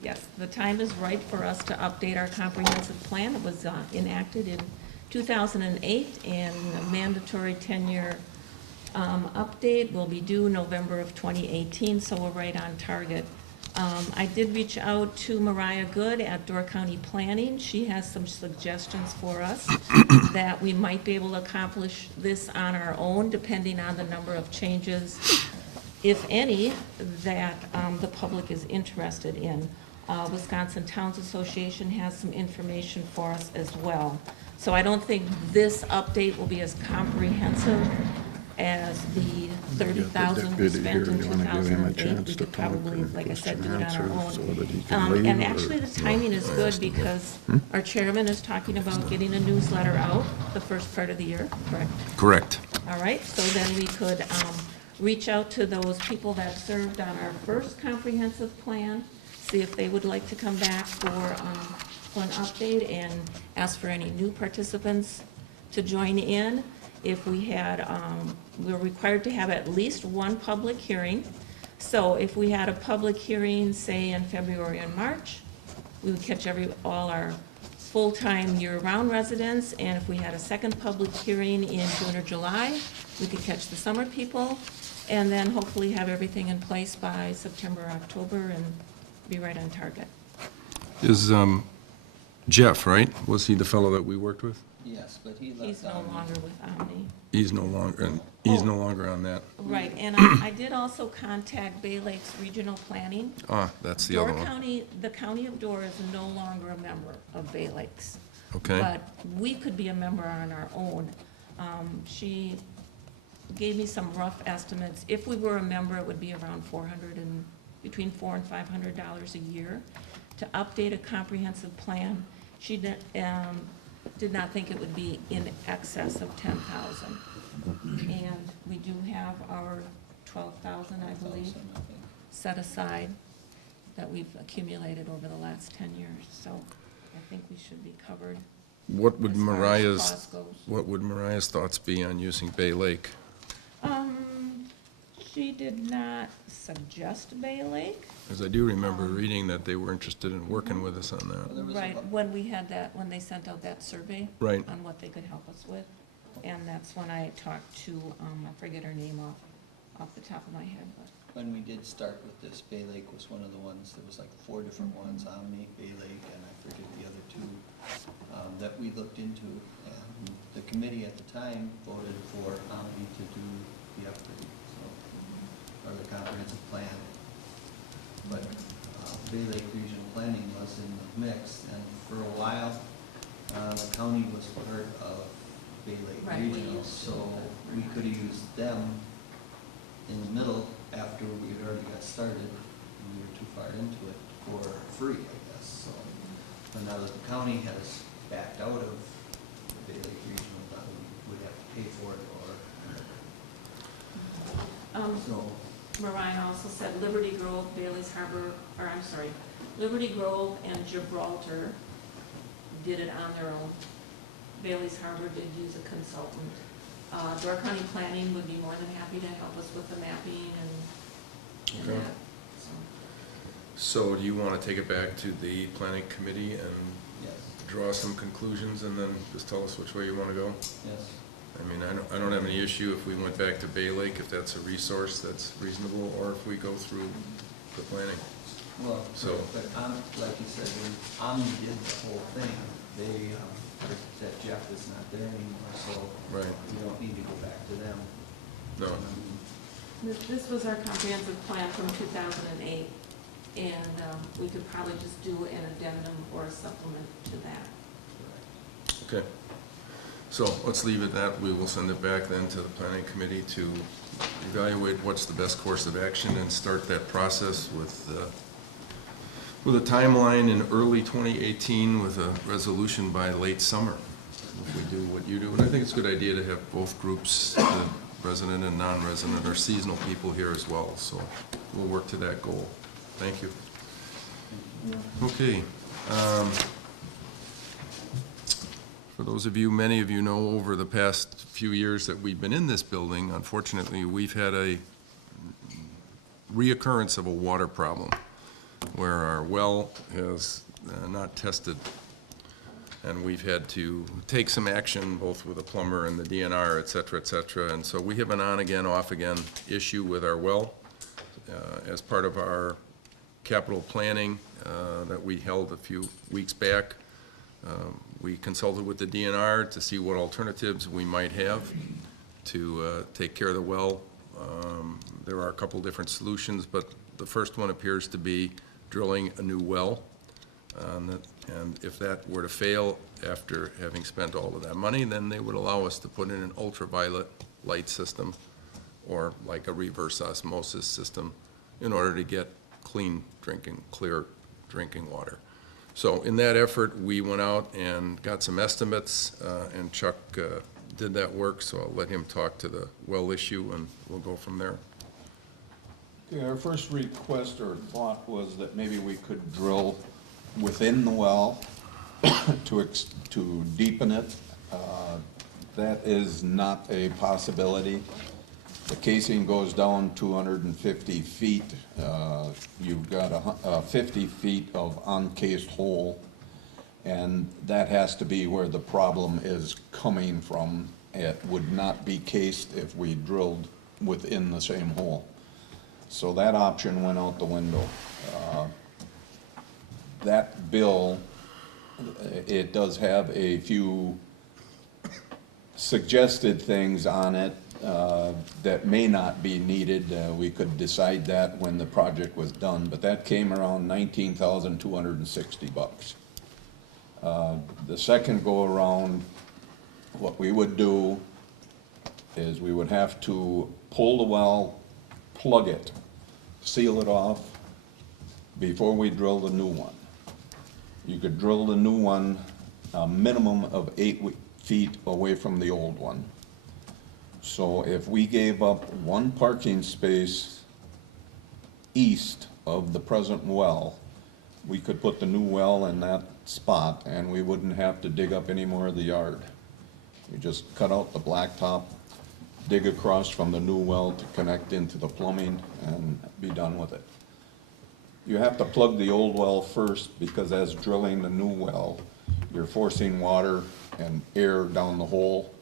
yes, the time is right for us to update our comprehensive plan. It was enacted in 2008, and a mandatory 10-year update will be due November of 2018, so we're right on target. I did reach out to Mariah Good at Door County Planning. She has some suggestions for us that we might be able to accomplish this on our own, depending on the number of changes, if any, that the public is interested in. Wisconsin Towns Association has some information for us as well. So I don't think this update will be as comprehensive as the $30,000 we spent in 2008. We could probably, like I said, do it on our own. And actually, the timing is good because our chairman is talking about getting a newsletter out the first part of the year, correct? Correct. All right, so then we could reach out to those people that served on our first comprehensive plan, see if they would like to come back for an update, and ask for any new participants to join in. If we had, we're required to have at least one public hearing. So if we had a public hearing, say in February and March, we would catch all our full-time year-round residents, and if we had a second public hearing in June or July, we could catch the summer people, and then hopefully have everything in place by September or October and be right on target. Is Jeff, right? Was he the fellow that we worked with? Yes, but he left. He's no longer with Omni. He's no longer on that. Right, and I did also contact Bay Lakes Regional Planning. Ah, that's the other Door one. County, the County of Door is no longer a member of Bay Lakes. Okay. But we could be a member on our own. She gave me some rough estimates. If we were a member, it would be around between $400 and $500 a year to update a comprehensive plan. She did not think it would be in excess of $10,000. And we do have our $12,000, I believe, set aside that we've accumulated over the last 10 years. So I think we should be covered. What would as far as Mariah's cost goes. What would Mariah's thoughts be on using Bay Lake? She did not suggest Bay Lake. Because I do remember reading that they were interested in working with us on that. Right, when we had that, when they sent out that survey. Right. On what they could help us with. And that's when I talked to, I forget her name off the top of my head, but. When we did start with this, Bay Lake was one of the ones, there was like 4 different ones, Omni, Bay Lake, and I forget the other 2, that we looked into. And the committee at the time voted for Omni to do the upgrade, so, or the comprehensive plan. But Bay Lake Regional Planning was in the mix, and for a while, the county was part of Bay Lake Right, we Regional, used to, so we could have used them in the middle after we had already got started, and we were too far into it for free, I guess, so. But now that the county has backed out of the Bay Lake Regional Fund, we would have to pay for it, so. Mariah also said Liberty Grove, Bailey's Harbor, or I'm sorry, Liberty Grove and Gibraltar did it on their own. Bailey's Harbor did use a consultant. Door County Planning would be more than happy to help us with the mapping and Okay. that, so. So do you want to take it back to the planning committee and Yes, draw some conclusions and then just tell us which way you want to go? yes. I mean, I don't have any issue if we went back to Bay Lake, if that's a resource that's reasonable, or if we go through the planning. Well, So- but like you said, when Omni did the whole thing, they, that Jeff is not there anymore, so Right. we don't need to go back to them. No. This was our comprehensive plan from 2008, and we could probably just do an addendum or a supplement to that. Okay. So let's leave it at that. We will send it back then to the planning committee to evaluate what's the best course of action and start that process with a timeline in early 2018 with a resolution by late summer, if we do what you do. And I think it's a good idea to have both groups, the resident and non-resident, or seasonal people here as well. So we'll work to that goal. Thank you. Okay. For those of you, many of you know, over the past few years that we've been in this building, unfortunately, we've had a reoccurrence of a water problem where our well has not tested, and we've had to take some action both with the plumber and the DNR, et cetera, et cetera. And so we have an on-again, off-again issue with our well. As part of our capital planning that we held a few weeks back, we consulted with the DNR to see what alternatives we might have to take care of the well. There are a couple different solutions, but the first one appears to be drilling a new well. And if that were to fail after having spent all of that money, then they would allow us to put in an ultraviolet light system or like a reverse osmosis system in order to get clean drinking, clear drinking water. So in that effort, we went out and got some estimates, and Chuck did that work, so I'll let him talk to the well issue, and we'll go from there. Okay, our first request or thought was that maybe we could drill within the well to deepen it. That is not a possibility. The casing goes down 250 feet. You've got 50 feet of uncased hole, and that has to be where the problem is coming from. It would not be cased if we drilled within the same hole. So that option went out the window. That bill, it does have a few suggested things on it that may not be needed. We could decide that when the project was done, but that came around $19,260. The second go around, what we would do is we would have to pull the well, plug it, seal it off before we drill the new one. You could drill the new one a minimum of 8 feet away from the old one. So if we gave up one parking space east of the present well, we could put the new well in that spot and we wouldn't have to dig up any more of the yard. You just cut out the blacktop, dig across from the new well to connect into the plumbing and be done with it. You have to plug the old well first because as drilling the new well, you're forcing water and air down the hole.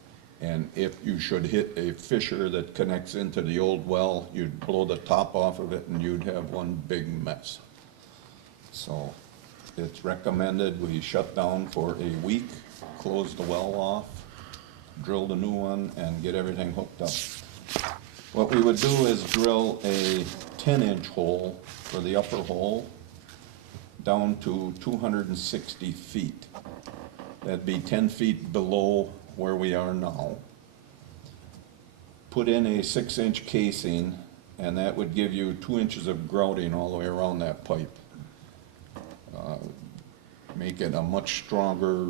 And if you should hit a fissure that connects into the old well, you'd blow the top off of it and you'd have one big mess. So it's recommended we shut down for a week, close the well off, drill the new one, and get everything hooked up. What we would do is drill a 10-inch hole for the upper hole down to 260 feet. That'd be 10 feet below where we are now. Put in a 6-inch casing, and that would give you 2 inches of grouting all the way around that pipe. make it a much stronger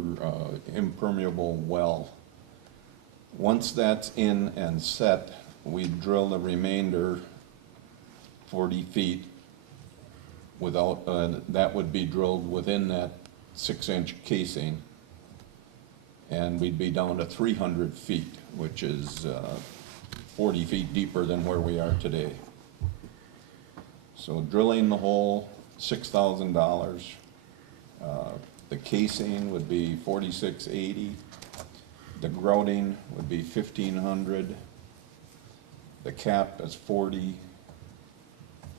impermeable well. Once that's in and set, we drill the remainder 40 feet without, that would be drilled within that 6-inch casing. And we'd be down to 300 feet, which is 40 feet deeper than where we are today. So drilling the hole, $6,000. The casing would be $4,680. The grouting would be $1,500. The cap is $40.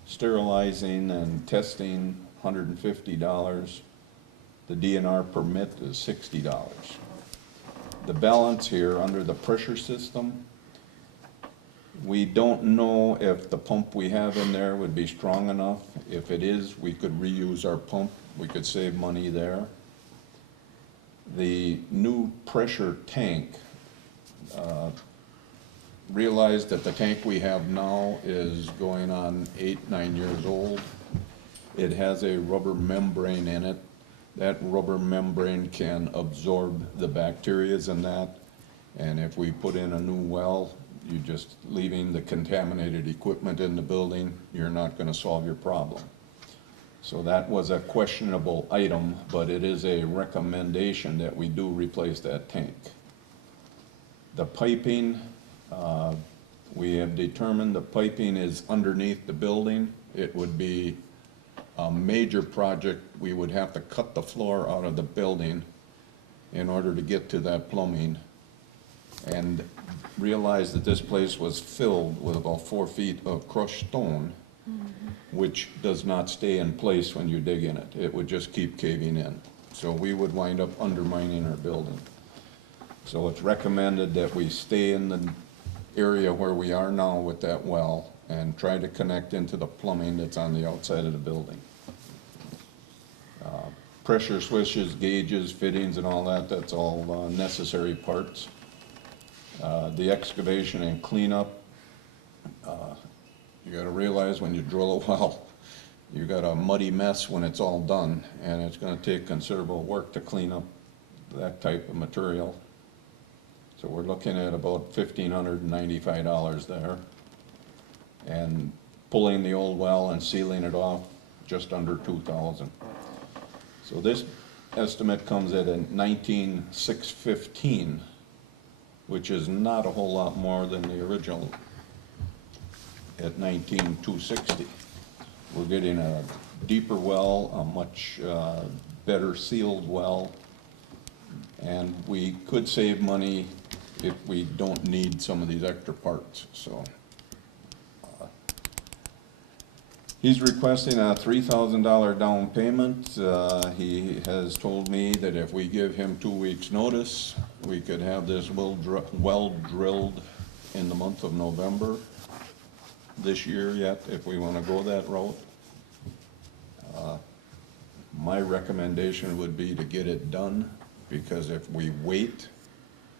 Sterilizing and testing, $150. The DNR permit is $60. The balance here under the pressure system, we don't know if the pump we have in there would be strong enough. If it is, we could reuse our pump. We could save money there. The new pressure tank, realized that the tank we have now is going on 8-9 years old. It has a rubber membrane in it. That rubber membrane can absorb the bacterias in that. And if we put in a new well, you're just leaving the contaminated equipment in the building, you're not going to solve your problem. So that was a questionable item, but it is a recommendation that we do replace that tank. The piping, we have determined the piping is underneath the building. It would be a major project. We would have to cut the floor out of the building in order to get to that plumbing, and realize that this place was filled with about 4 feet of crushed stone, which does not stay in place when you dig in it. It would just keep caving in. So we would wind up undermining our building. So it's recommended that we stay in the area where we are now with that well and try to connect into the plumbing that's on the outside of the building. Pressure switches, gauges, fittings and all that, that's all necessary parts. The excavation and cleanup, you gotta realize when you drill a well, you got a muddy mess when it's all done, and it's gonna take considerable work to clean up that type of material. So we're looking at about $1,595 there. And pulling the old well and sealing it off, just under $2,000. So this estimate comes at a $19,615, which is not a whole lot more than the original at $19,260. We're getting a deeper well, a much better sealed well, and we could save money if we don't need some of these extra parts. So he's requesting a $3,000 down payment. He has told me that if we give him 2 weeks' notice, we could have this well drilled in the month of November this year yet, if we want to go that route. My recommendation would be to get it done, because if we wait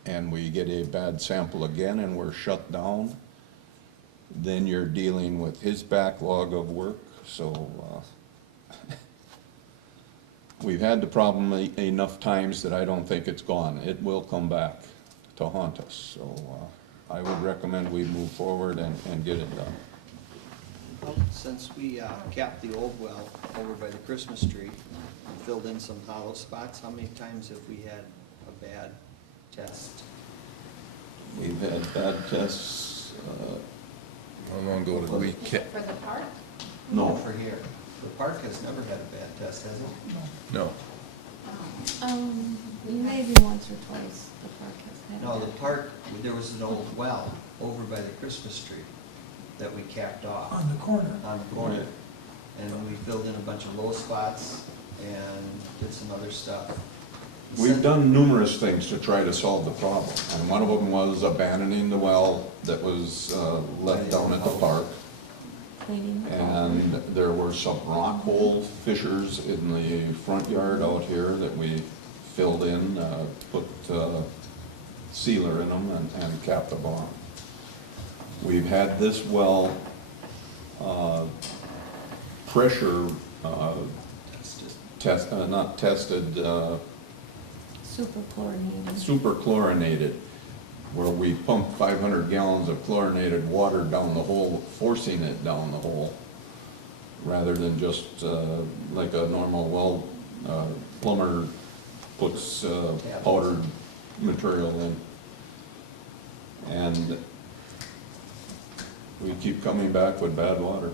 and we get a bad sample again and we're shut down, then you're dealing with his backlog of work. So we've had the problem enough times that I don't think it's gone. It will come back to haunt us. So I would recommend we move forward and get it done. Since we capped the old well over by the Christmas tree and filled in some hollow spots, how many times have we had a bad test? We've had bad tests. How long ago did we cap? For the park? No. For here. The park has never had a bad test, has it? No. Maybe once or twice the park has had. No, the park, there was an old well over by the Christmas tree that we capped off. On the corner. On the corner. And we filled in a bunch of low spots and did some other stuff. We've done numerous things to try to solve the problem, and one of them was abandoning the well that was left down at the park. Cleaning. And there were some rock hole fissures in the front yard out here that we filled in, put sealer in them and capped them off. We've had this well pressure not tested, Super chlorinated. super chlorinated, where we pump 500 gallons of chlorinated water down the hole, forcing it down the hole, rather than just like a normal well, plumber puts powdered material in. And we keep coming back with bad water.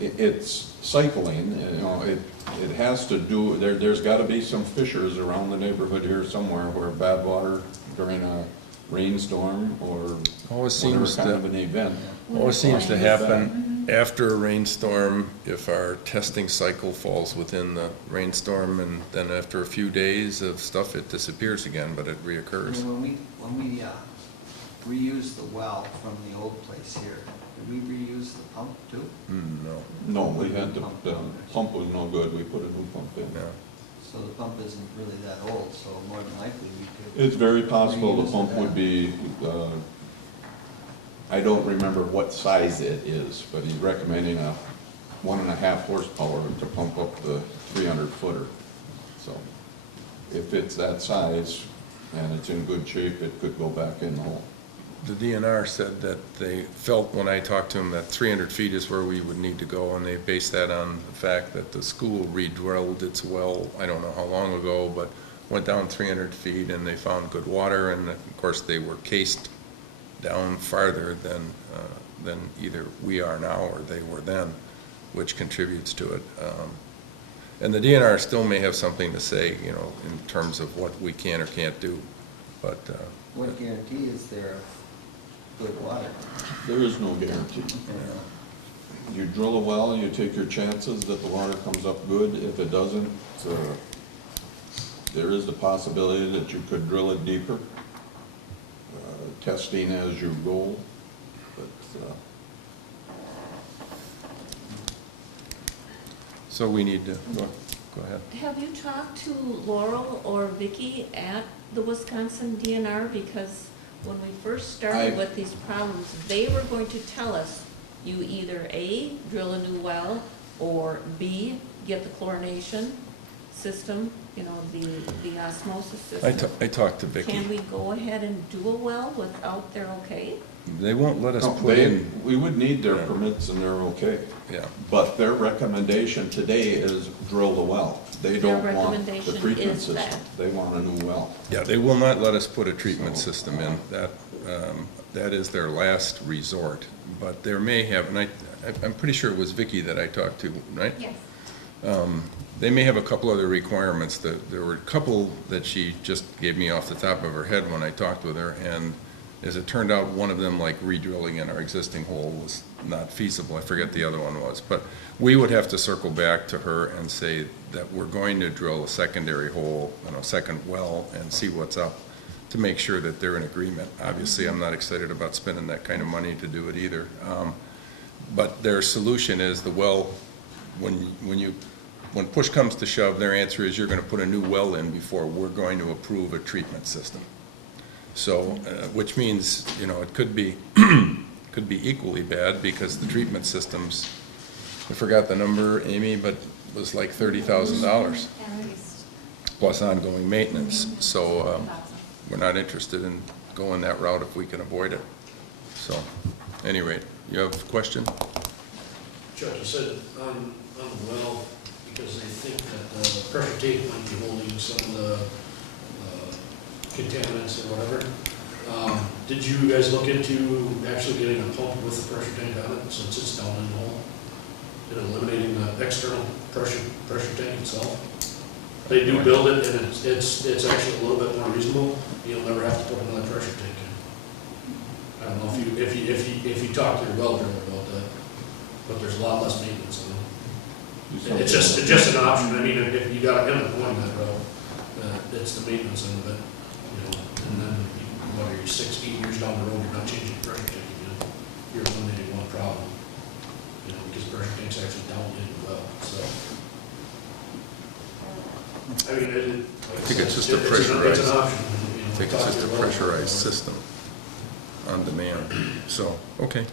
It's cycling, you know, it has to do, there's gotta be some fissures around the neighborhood here somewhere where bad water during a rainstorm or Always whatever seems kind to- of an event. Always seems to happen after a rainstorm, if our testing cycle falls within the rainstorm, and then after a few days of stuff, it disappears again, but it reoccurs. When we reused the well from the old place here, did we reuse the pump too? No, No, we had the pump was no good, we put a new pump in. no. So the pump isn't really that old, so more than likely we could. It's very possible the reuse pump that. would be, I don't remember what size it is, but he's recommending a 1.5 horsepower to pump up the 300 footer. So if it's that size and it's in good shape, it could go back in the hole. The DNR said that they felt, when I talked to them, that 300 feet is where we would need to go, and they based that on the fact that the school re-drilled its well, I don't know how long ago, but went down 300 feet and they found good water, and of course they were cased down farther than either we are now or they were then, which contributes to it. And the DNR still may have something to say, you know, in terms of what we can or can't do, but What guarantee is there of good water? There is no guarantee. You drill a well, you take your chances that the water comes up good. If it doesn't, there is the possibility that you could drill it deeper, testing as you go. But so we need to, go ahead. Have you talked to Laurel or Vicky at the Wisconsin DNR? Because when we first started with these problems, they were going to tell us, you either A, drill a new well, or B, get the chlorination system, you know, the osmosis system. I talked to Vicky. Can we go ahead and do a well without their okay? They won't let us no, put in, we would need their permits and they're okay. yeah. But their recommendation today is drill the well. They Their don't want the recommendation treatment is system. that. They want a new well. Yeah, they will not let us put a treatment system in. That is their last resort. But there may have, and I'm pretty sure it was Vicky that I talked to, right? Yes. They may have a couple other requirements. There were a couple that she just gave me off the top of her head when I talked with her, and as it turned out, one of them, like re-drilling in our existing hole, was not feasible. I forget the other one was. But we would have to circle back to her and say that we're going to drill a secondary hole, you know, second well, and see what's up to make sure that they're in agreement. Obviously, I'm not excited about spending that kind of money to do it either. But their solution is the well, when push comes to shove, their answer is you're going to put a new well in before we're going to approve a treatment system. So, which means, you know, it could be equally bad because the treatment systems, I forgot the number, Amy, but it was like $30,000 At least. plus ongoing maintenance. So we're not interested in going that route if we can avoid it. So, at any rate, you have a question? Judge, I said on the well, because they think that the pressure tank might be holding some of the contaminants or whatever. Did you guys look into actually getting a pump with the pressure tank on it since it's down in the hole? And eliminating the external pressure tank itself? They do build it and it's actually a little bit more reasonable. You'll never have to put another pressure tank in. I don't know if you talk to your well driller about that, but there's a lot less maintenance on it. It's just an option. I mean, if you got him going that route, it's the maintenance end of it, you know. And then, whether you're 6, 8 years down the road, you're not changing the pressure tank again. You're eliminating one problem, you know, because pressure tank's actually down in the well. So, I mean, I think it's just a it's pressurized. an option. You know, I think it's talk just to a your well driller pressurized about it. system on demand. So, okay.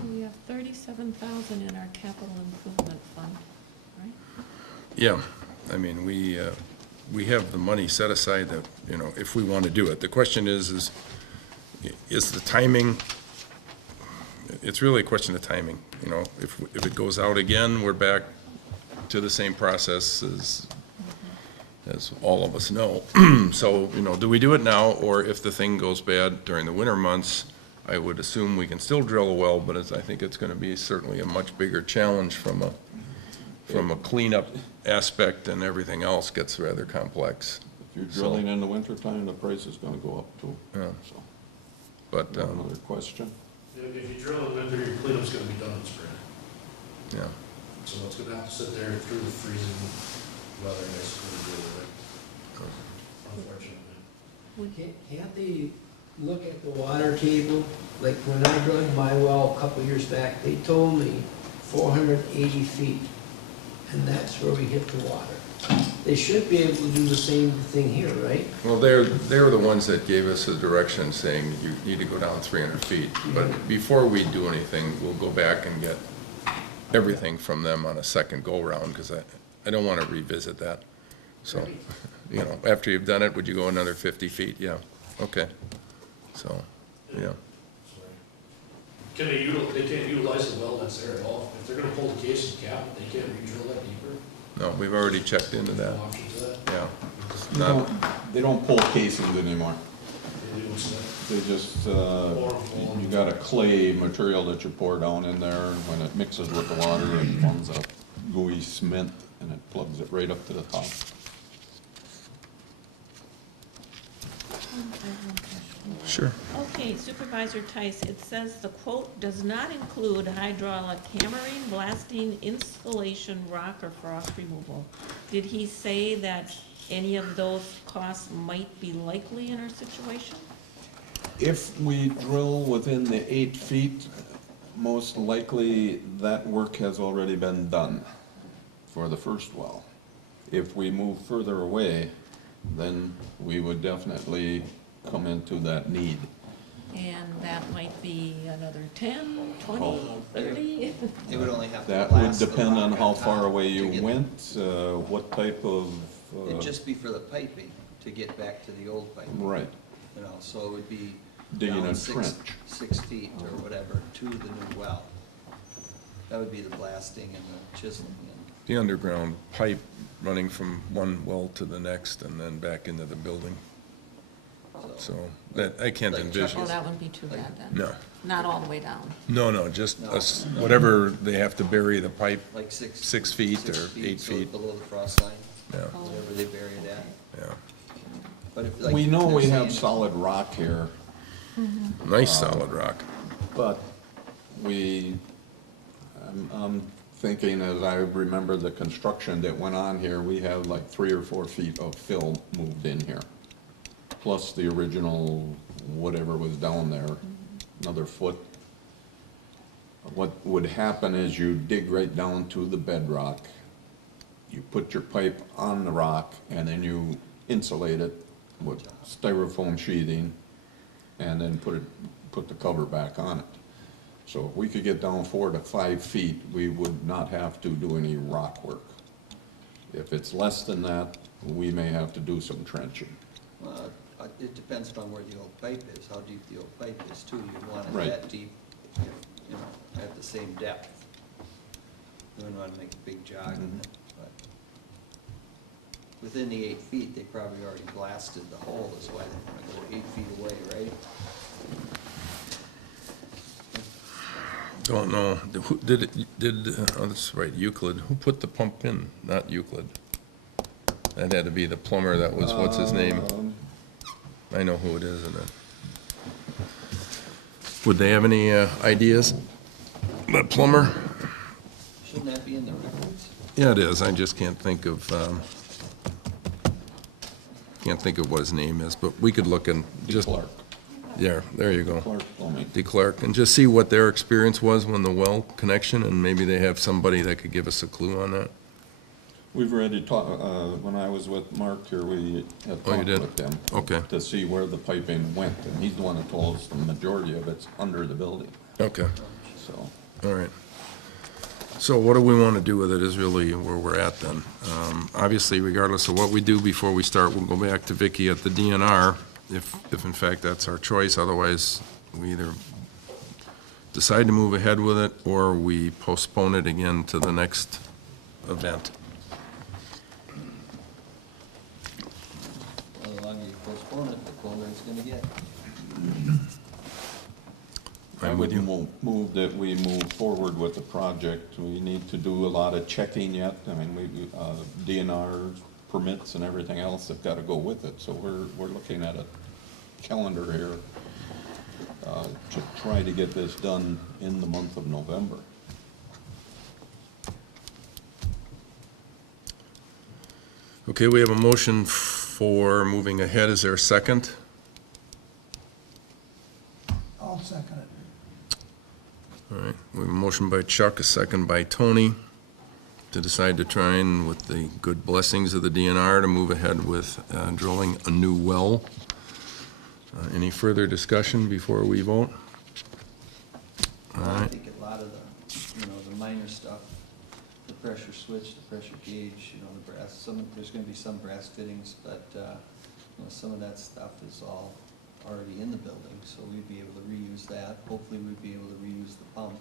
We have $37,000 in our capital improvement fund. Yeah, I mean, we have the money set aside that, you know, if we want to do it. The question is the timing, it's really a question of timing, you know. If it goes out again, we're back to the same process as all of us know. So, you know, do we do it now, or if the thing goes bad during the winter months, I would assume we can still drill a well, but I think it's going to be certainly a much bigger challenge from a cleanup aspect, and everything else gets rather complex. If you're drilling in the wintertime, the price is gonna go up too. Yeah. So, But, another question? If you drill in winter, your cleanup's gonna be done in spring. yeah, So it's gonna have to sit there through the freezing weather, and it's gonna deal with it, unfortunately. Can't they look at the water table? Like when I dug my well a couple years back, they told me 480 feet, and that's where we hit the water. They should be able to do the same thing here, right? well, they're the ones that gave us the direction saying you need to go down 300 feet. But before we do anything, we'll go back and get everything from them on a second go-round, because I don't want to revisit that. So, you know, after you've done it, would you go another 50 feet? Yeah, okay. So, yeah. Can they can't utilize the well that's there at all? If they're gonna pull the case and cap it, they can't re-drill that deeper? No, we've already checked into that, No option to that? yeah. They Not, don't pull casings anymore. They do, so They just, you got a clay material that you pour down in there, and when it mixes with the water, it forms a gooey cement, and it plugs it right up to the top. sure. Okay, Supervisor Tice, it says the quote does not include hydraulic hammering, blasting, installation, rock, or frost removal. Did he say that any of those costs might be likely in our situation? If we drill within the 8 feet, most likely that work has already been done for the first well. If we move further away, then we would definitely come into that need. And that might be another 10, 20, Oh. 30? They would only have to That would blast the depend on rock how top far away to you get- went, what type of, It'd just be for the piping, to get back to the old piping. right, You know, so it would be digging down a 6 trench. feet or whatever to the new well. That would be the blasting and the chiseling and. The underground pipe running from one well to the next and then back into the building. So that, I can't Like envision. Oh, that wouldn't be too bad then. No, Not all the way down. no, just No. whatever they have to bury the pipe, Like 6. 6 feet or 8 so feet. below the frost line, Yeah, whatever they bury it at. yeah. But if, like We know they're we have saying- solid rock here, Nice solid rock. but I'm thinking, as I remember the construction that went on here, we have like 3 or 4 feet of fill moved in here. Plus the original, whatever was down there, another foot. What would happen is you dig right down to the bedrock, you put your pipe on the rock, and then you insulate it with styrofoam sheathing, and then put the cover back on it. So if we could get down 4 to 5 feet, we would not have to do any rock work. If it's less than that, we may have to do some trenching. It depends on where the old pipe is, how deep the old pipe is too. You want it Right. that deep, you know, at the same depth. You wouldn't want to make a big jog in it, but within the 8 feet, they probably already blasted the hole, is why they want to go 8 feet away, right? Don't know. Who oh, that's right, Euclid. Who put the pump in? Not Euclid. That had to be the plumber that was, what's his name? I know who it is, and would they have any ideas? That plumber? Shouldn't that be in the records? Yeah, it is. I just can't think of what his name is, but we could look and just. Clark. Yeah, there you go. Clark Plumbing. DeClark, and just see what their experience was when the well connection, and maybe they have somebody that could give us a clue on that. We've already talked, when I was with Mark here, we had Oh, you talked did? with them. Okay. To see where the piping went, and he's the one that told us the majority of it's under the building, Okay, so. all right. So what do we want to do with it is really where we're at then. Obviously, regardless of what we do before we start, we'll go back to Vicky at the DNR, if in fact that's our choice. Otherwise, we either decide to move ahead with it or we postpone it again to the next event. Well, the longer you postpone it, the colder it's gonna get. I'm with you. Move that we move forward with the project. We need to do a lot of checking yet. I mean, DNR permits and everything else have got to go with it. So we're looking at a calendar here to try to get this done in the month of November. Okay, we have a motion for moving ahead. Is there a second? I'll second it. All right, we have a motion by Chuck, a second by Tony, to decide to try and, with the good blessings of the DNR, to move ahead with drilling a new well. Any further discussion before we vote? All I right, think a lot of the minor stuff, the pressure switch, the pressure gauge, the brass, there's gonna be some brass fittings, but, some of that stuff is all already in the building, so we'd be able to reuse that. Hopefully, we'd be able to reuse the pump.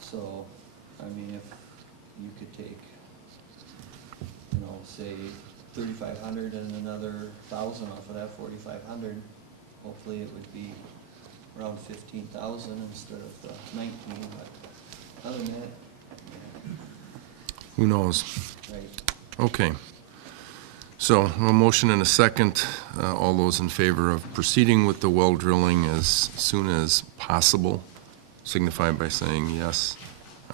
So, I mean, if you could take, say 3,500 and another 1,000 off of that 4,500, hopefully it would be around 15,000 instead of the 19, but other than that, yeah, who knows? right. Okay. So, a motion and a second. All those in favor of proceeding with the well drilling as soon as possible, signify by saying yes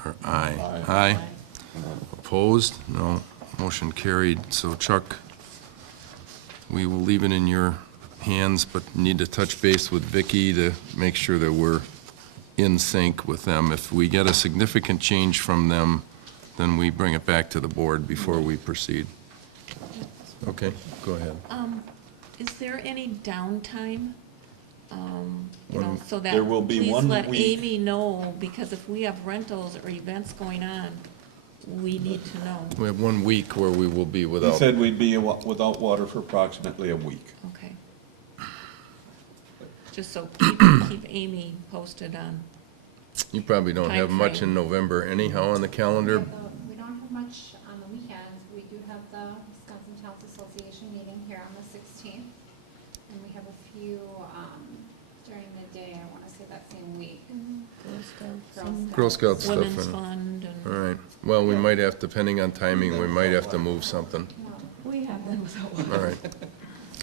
or aye. Aye. Opposed? No. Motion carried. So Chuck, we will leave it in your hands, but need to touch base with Vicky to make sure that we're in sync with them. If we get a significant change from them, then we bring it back to the board before we proceed. Okay, go ahead. Is there any downtime? One- So that, There will be please one let week. Amy know, because if we have rentals or events going on, we need to know. We have 1 week where we will be He without. said we'd be without water for approximately a week. Okay. Just so keep Amy posted on. You probably don't have much in November anyhow on the calendar. We don't have much on the weekends. We do have the Wisconsin Towns Association meeting here on the 16th. And we have a few during the day, I want to say that same week. Girl Scout stuff. Women's and- Fund All and. right. Well, we might have, depending on timing, we might have to move something. We have them without water. All right.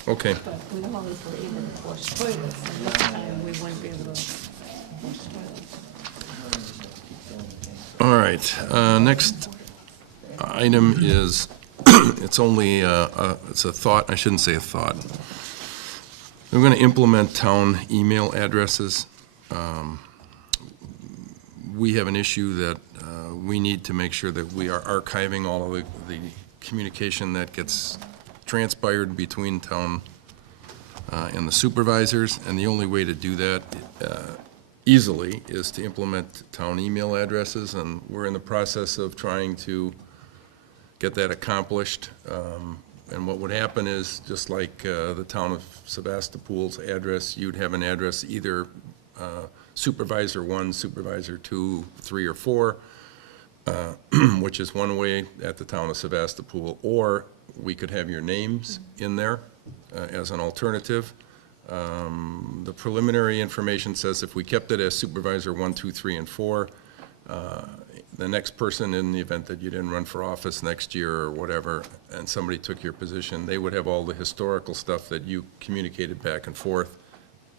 Okay. But we always were able to flush toilets, and this time we wouldn't be able to flush toilets. All right. Next item is, it's only, it's a thought, I shouldn't say a thought. We're going to implement town email addresses. We have an issue that we need to make sure that we are archiving all of the communication that gets transpired between town and the supervisors, and the only way to do that easily is to implement town email addresses, and we're in the process of trying to get that accomplished. And what would happen is, just like the town of Sevastopol's address, you'd have an address either Supervisor 1, Supervisor 2, 3, or 4, which is one way at the town of Sevastopol, or we could have your names in there as an alternative. The preliminary information says if we kept it as Supervisor 1, 2, 3, and 4, the next person, in the event that you didn't run for office next year or whatever, and somebody took your position, they would have all the historical stuff that you communicated back and forth.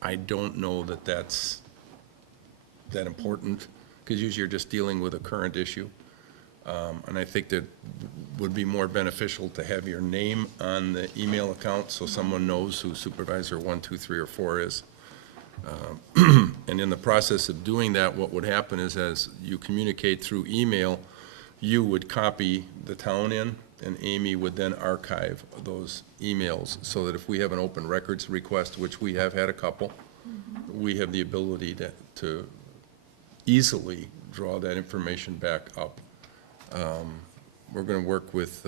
I don't know that that's that important, because usually you're just dealing with a current issue. And I think that would be more beneficial to have your name on the email account so someone knows who Supervisor 1, 2, 3, or 4 is. And in the process of doing that, what would happen is, as you communicate through email, you would copy the town in, and Amy would then archive those emails, so that if we have an open records request, which we have had a couple, we have the ability to easily draw that information back up. We're going to work with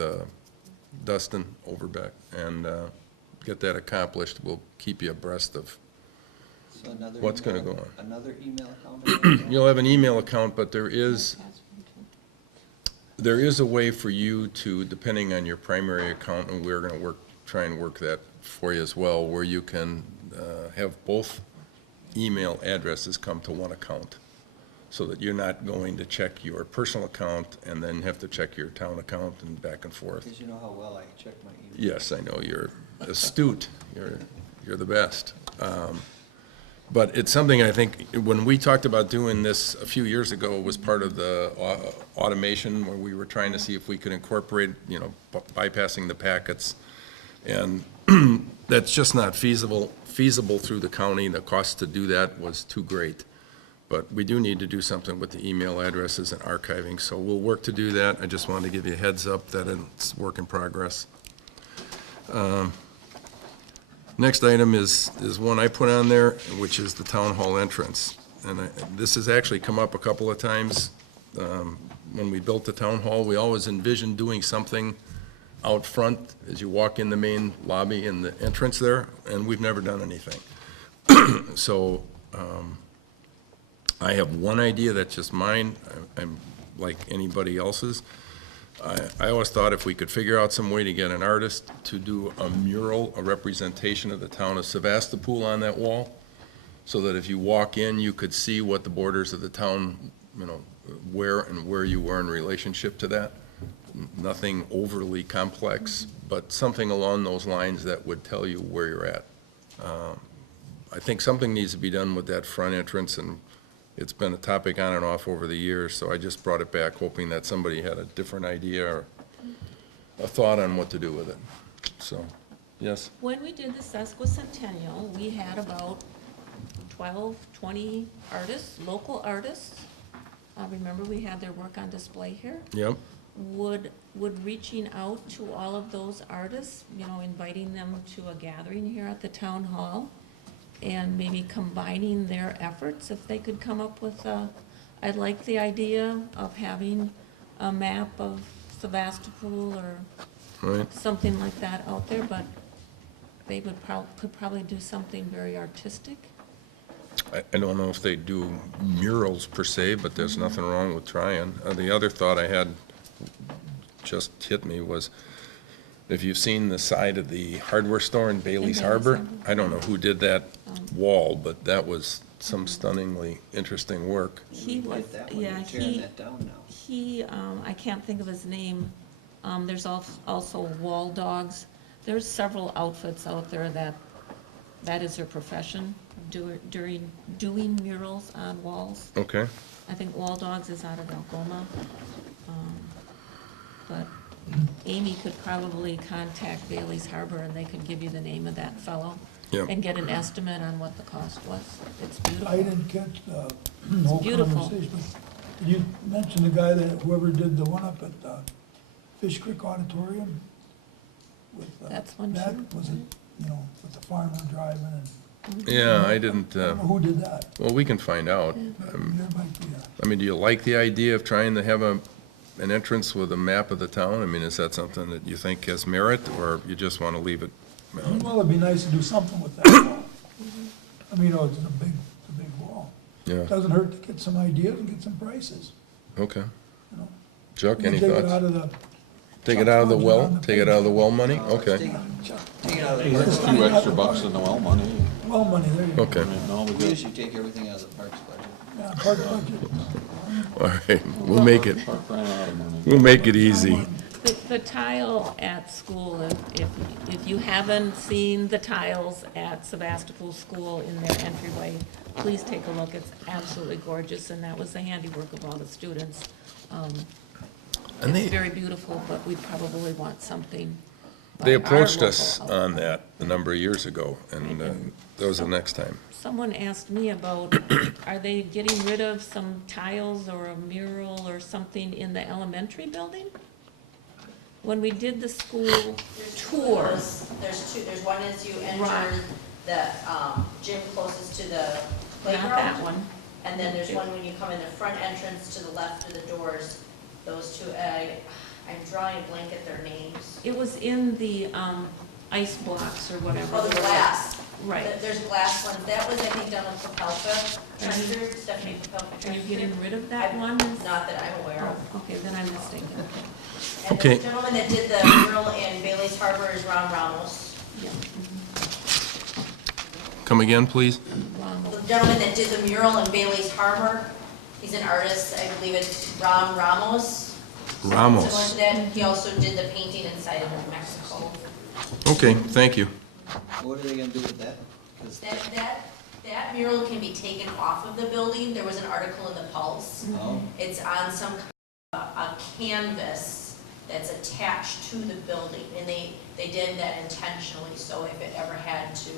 Dustin Overbeck and get that accomplished. We'll keep you abreast of So another what's going to email- go on. Another email account? You'll have an email account, but there is a way for you to, depending on your primary account, and we're going to try and work that for you as well, where you can have both email addresses come to one account, so that you're not going to check your personal account and then have to check your town account and back and forth. Because you know how well I check my email. Yes, I know, you're astute, you're the best. But it's something I think, when we talked about doing this a few years ago, it was part of the automation, where we were trying to see if we could incorporate, bypassing the packets. And that's just not feasible through the county. The cost to do that was too great. But we do need to do something with the email addresses and archiving, so we'll work to do that. I just wanted to give you a heads up that it's work in progress. Next item is one I put on there, which is the town hall entrance. And this has actually come up a couple of times. When we built the town hall, we always envisioned doing something out front as you walk in the main lobby and the entrance there, and we've never done anything. So I have one idea that's just mine. I'm like anybody else's. I always thought if we could figure out some way to get an artist to do a mural, a representation of the town of Sevastopol on that wall, so that if you walk in, you could see what the borders of the town, where you were in relationship to that. Nothing overly complex, but something along those lines that would tell you where you're at. I think something needs to be done with that front entrance, and it's been a topic on and off over the years, so I just brought it back hoping that somebody had a different idea or a thought on what to do with it. So, yes? When we did the sesquicentennial, we had about 12, 20 artists, local artists. Remember, we had their work on display here. Yep. Would reaching out to all of those artists, inviting them to a gathering here at the town hall, and maybe combining their efforts, if they could come up with I like the idea of having a map of Sevastopol or something like that out there, but they could probably do something very artistic. I don't know if they do murals per se, but there's nothing wrong with trying. The other thought I had just hit me was, if you've seen the side of the hardware store in Bailey's Harbor, I don't know who did that wall, but that was some stunningly interesting work. He was, yeah, Tearing that down now. he, I can't think of his name. There's also wall dogs. There's several outfits out there that is their profession, doing murals on walls. Okay. I think Wall Dogs is out of Algoma. But Amy could probably contact Bailey's Harbor, and they could give you the name of that fellow. Yep. And get an estimate on what the cost was. It's beautiful. I didn't catch the whole beautiful. conversation, but you mentioned the guy that, whoever did the one up at Fish Creek Auditorium with, That's one that, too. was it, with the farmer driving and, Yeah, I didn't, I don't know who did that. well, we can find out. There might be I mean, do you like the idea of trying to have an entrance with a map of the town? I mean, is that something that you think has merit, or you just want to leave it? well, it'd be nice to do something with that wall. I mean, it's a big wall. Yeah, Doesn't hurt to get some ideas and get some prices, okay. you know. Chuck, We any can take it thoughts? out of the. Take it out of the Chuck's well? budget on the Take it out of the well money? Let's Okay, take it out of the There's parks. a few extra bucks in the well money. Well money, there you go. okay. No, we We got usually take everything out of the parks budget. Yeah, park budget. All right, we'll make it, park ran out of money. we'll make it easy. The tile at school, if you haven't seen the tiles at Sevastopol School in their entryway, please take a look. It's absolutely gorgeous, and that was the handiwork of all the students. And It's they, very beautiful, but we probably want something. they by our approached local us outfit. on that a number of years ago, and that was the next time. Someone asked me about, are they getting rid of some tiles or a mural or something in the elementary building? When we did the school tour, There's two, there's one as you Right. enter the gym closest to the not that playground. one, And then there's one when you come in the front entrance to the left of the doors, those two, I'm drawing a blank at their names. It was in the ice blocks or whatever. Oh, the glass. Right. There's glass ones. That was, I think, done with Papelka Treasure, Stephanie Papelka Are Treasure. you getting rid of that one? Not that I'm aware of. Oh, okay, then I'm mistaken. And Okay. the gentleman that did the mural in Bailey's Harbor is Ron Ramos. Yeah. Come again, please? The gentleman that did the mural in Bailey's Harbor, he's an artist, I believe it's Ron Ramos. Ramos. Similar to that, he also did the painting inside of Mexico. Okay, thank you. What are they gonna do with that? 'Cause- That mural can be taken off of the building. There was an article in the Pulse. Oh, It's on some a canvas that's attached to the building, and they did that intentionally, so if it ever had to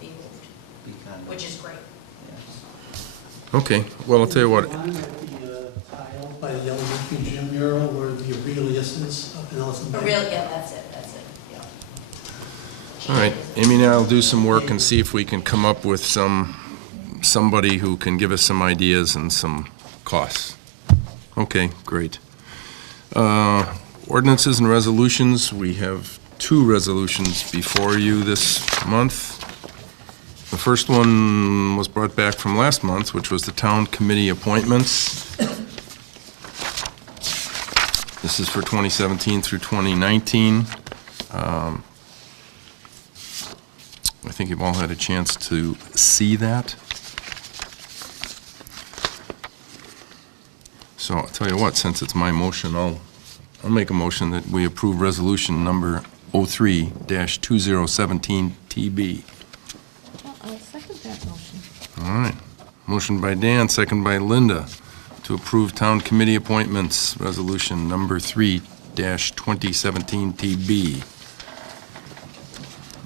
be moved, be kind of, which is great. yeah. Okay, well, I'll tell you what, One at the tile by the elementary gym mural where the Aurelius is up in Ellison Bay. But really, yeah, that's it, yeah. all right, Amy and I'll do some work and see if we can come up with somebody who can give us some ideas and some costs. Okay, great. Ordinances and resolutions, we have 2 resolutions before you this month. The first one was brought back from last month, which was the town committee appointments. This is for 2017 through 2019. I think you've all had a chance to see that. So I'll tell you what, since it's my motion, I'll make a motion that we approve resolution number 03-2017 TB. I'll second that motion. All right. Motion by Dan, second by Linda, to approve town committee appointments, resolution number 3-2017 TB.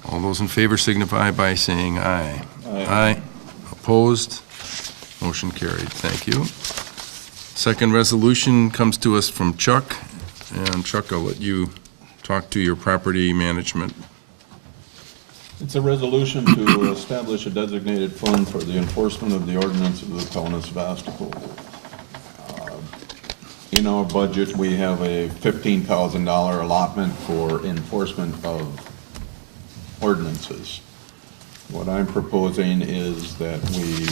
All those in favor signify by saying aye. Aye. Opposed? Motion carried. Thank you. Second resolution comes to us from Chuck. And Chuck, I'll let you talk to your property management. It's a resolution to establish a designated fund for the enforcement of the ordinance of the town of Sevastopol. In our budget, we have a $15,000 allotment for enforcement of ordinances. What I'm proposing is that we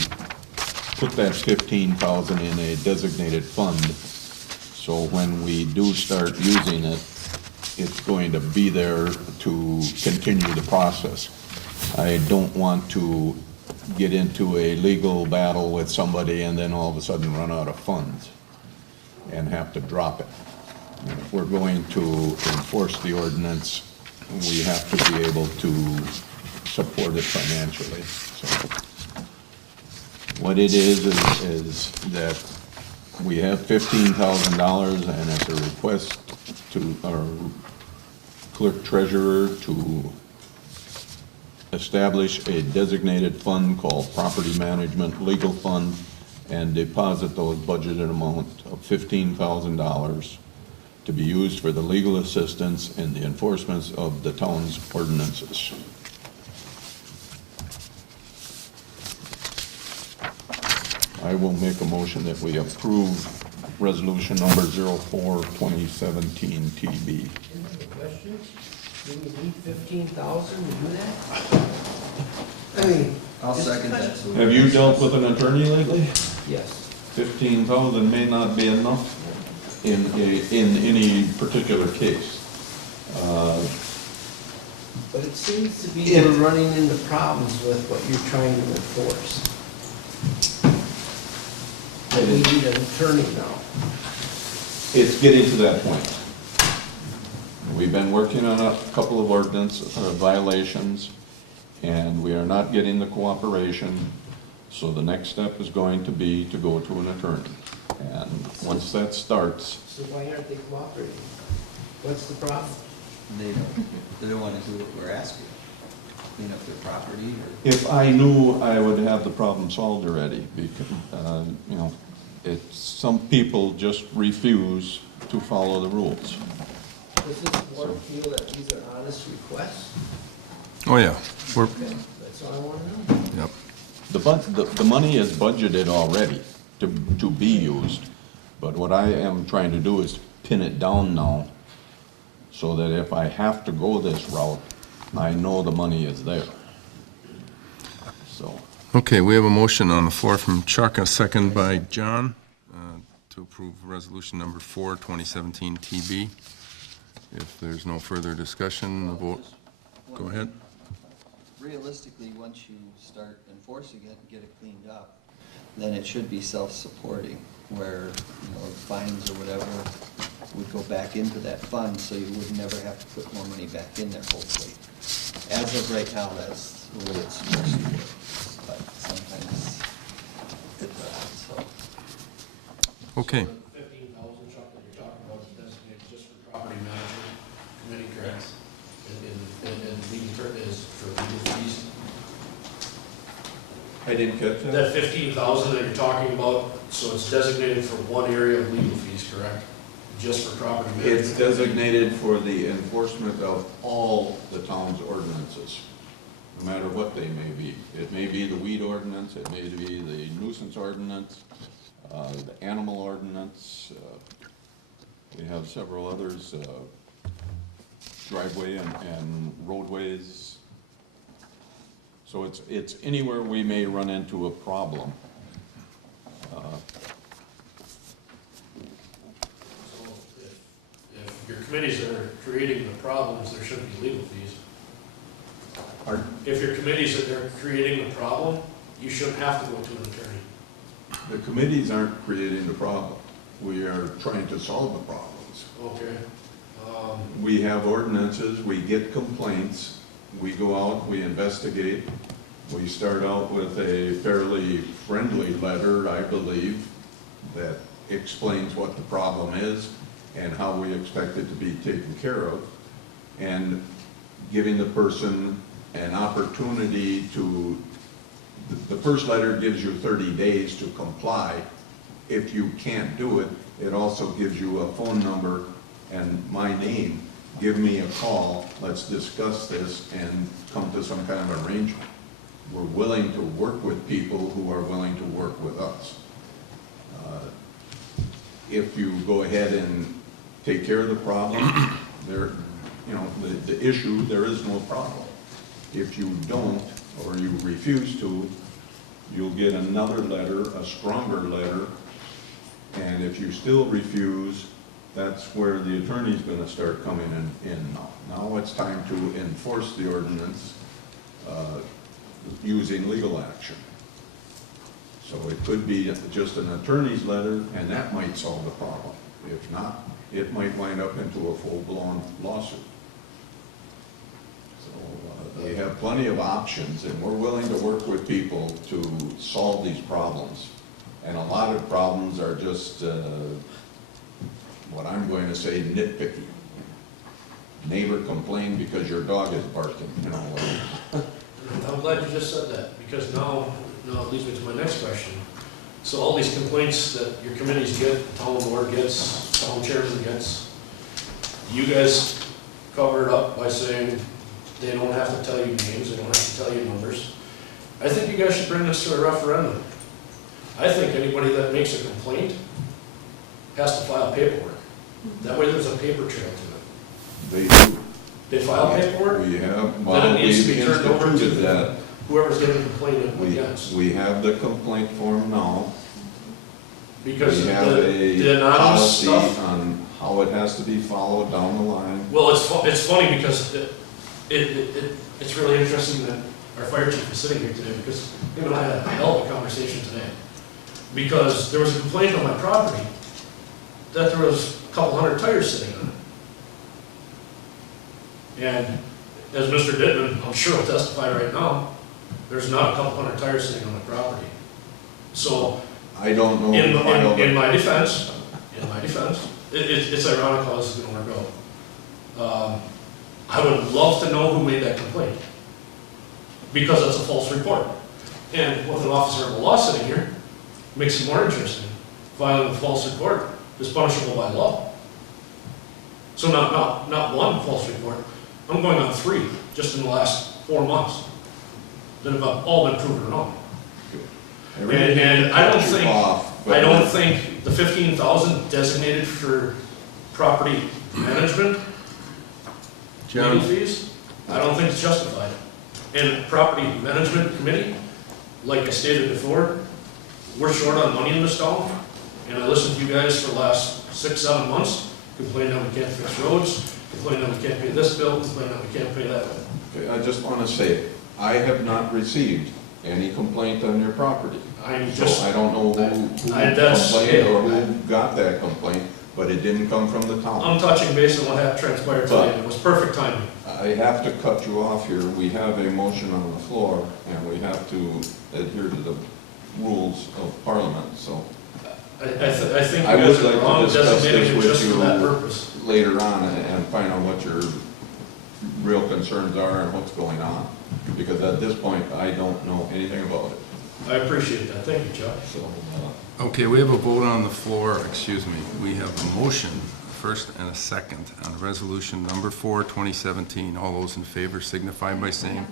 put that $15,000 in a designated fund, so when we do start using it, it's going to be there to continue the process. I don't want to get into a legal battle with somebody and then all of a sudden run out of funds and have to drop it. And if we're going to enforce the ordinance, we have to be able to support it financially. So what it is that we have $15,000 and it's a request to our clerk treasurer to establish a designated fund called Property Management Legal Fund and deposit those budgeted amount of $15,000 to be used for the legal assistance in the enforcement of the town's ordinances. I will make a motion that we approve resolution number 04-2017 TB. Any questions? Do we need 15,000 to do that? I mean. I'll second that. Have you dealt with an attorney lately? Yes. 15,000 may not be enough in any particular case. But it seems to be we're running into problems with what you're trying to enforce. But we need an attorney now. It's getting to that point. We've been working on a couple of ordinance violations, and we are not getting the cooperation. So the next step is going to be to go to an attorney. And once that starts, So why aren't they cooperating? What's the problem? They don't want to do what we're asking, clean up their property or. if I knew, I would have the problem solved already, because, you know, some people just refuse to follow the rules. Does this board feel that these are honest requests? Oh, yeah. That's all I want to know. Yep. The money is budgeted already to be used, but what I am trying to do is pin it down now, so that if I have to go this route, I know the money is there. So, Okay, we have a motion on the floor from Chuck, a second by John, to approve resolution number 4, 2017 TB. If there's no further discussion, the vote, go ahead. Realistically, once you start enforcing it and get it cleaned up, then it should be self-supporting, where, you know, fines or whatever would go back into that fund, so you would never have to put more money back in there, hopefully. As of right now, that's the way it's supposed to work, but sometimes it doesn't, so. Okay. So the 15,000, Chuck, that you're talking about is designated just for property management committee, correct? And legal is for legal fees. I didn't catch That 15,000 that you're talking about, so it's designated for one area of legal fees, correct? Just for property management? It's designated for the enforcement of all the town's ordinances, no matter what they may be. It may be the weed ordinance, it may be the nuisance ordinance, the animal ordinance, we have several others, driveway and roadways. So it's anywhere we may run into a problem. So if your committees are creating the problems, there shouldn't be legal fees. Pardon? If your committees are creating the problem, you shouldn't have to go to an attorney. The committees aren't creating the problem. We are trying to solve the problems. Okay. We have ordinances, we get complaints, we go out, we investigate. We start out with a fairly friendly letter, I believe, that explains what the problem is and how we expect it to be taken care of, and giving the person an opportunity to, the first letter gives you 30 days to comply. If you can't do it, it also gives you a phone number and my name. Give me a call, let's discuss this and come to some kind of arrangement. We're willing to work with people who are willing to work with us. If you go ahead and take care of the problem, there, you know, the issue, there is no problem. If you don't, or you refuse to, you'll get another letter, a stronger letter, and if you still refuse, that's where the attorney's gonna start coming in now. Now it's time to enforce the ordinance using legal action. So it could be just an attorney's letter, and that might solve the problem. If not, it might wind up into a full-blown lawsuit. So we have plenty of options, and we're willing to work with people to solve these problems. And a lot of problems are just what I'm going to say nitpicky. Neighbor complained because your dog is barking, you know. I'm glad you just said that, because now it leads me to my next question. So all these complaints that your committees get, the town board gets, town chairman gets, you guys cover it up by saying they don't have to tell you names, they don't have to tell you numbers. I think you guys should bring this to a referendum. I think anybody that makes a complaint has to file paperwork. That way there's a paper trail to it. They do. They file paperwork? We have, Then well, it needs to we've be turned over to instituted that. whoever's getting complained against. We have the complaint form now. Because We have the a anonymous policy stuff, on how it has to be followed down the line. well, it's funny because it's really interesting that our fire chief is sitting here today, because him and I had a hell of a conversation today. Because there was a complaint on my property that there was a couple hundred tires sitting on it. And as Mr. Dittman, I'm sure will testify right now, there's not a couple hundred tires sitting on my property. So, I don't know. in my defense, it's ironic how this is gonna work out. I would love to know who made that complaint, because that's a false report. And with an officer of the law sitting here, makes it more interesting. Filing a false report is punishable by law. So not one false report. I'm going on 3 just in the last 4 months that have all been proven wrong. And I don't Cut you think, off, but- I don't think the 15,000 designated for property management, legal John, fees, I don't think it's justified. And property management committee, like I stated before, we're short on money in this town. And I listened to you guys for the last 6-7 months, complaining that we can't fix roads, complaining that we can't pay this bill, complaining that we can't pay that bill. Okay, I just want to say, I have not received any complaint on your property. I'm So just, I don't know who that's- complained or who got that complaint, but it didn't come from the town. I'm touching base on what had transpired today. It was perfect timing. I have to cut you off here. We have a motion on the floor, and we have to adhere to the rules of Parliament, so I think you I guys would are like wrong to discuss designating this it with just for that purpose. you later on and find out what your real concerns are and what's going on. Because at this point, I don't know anything about it. I appreciate that. Thank you, Chuck. So, okay, we have a vote on the floor, excuse me. We have a motion, first and a second, on resolution number 4, 2017. All those in favor signify by saying,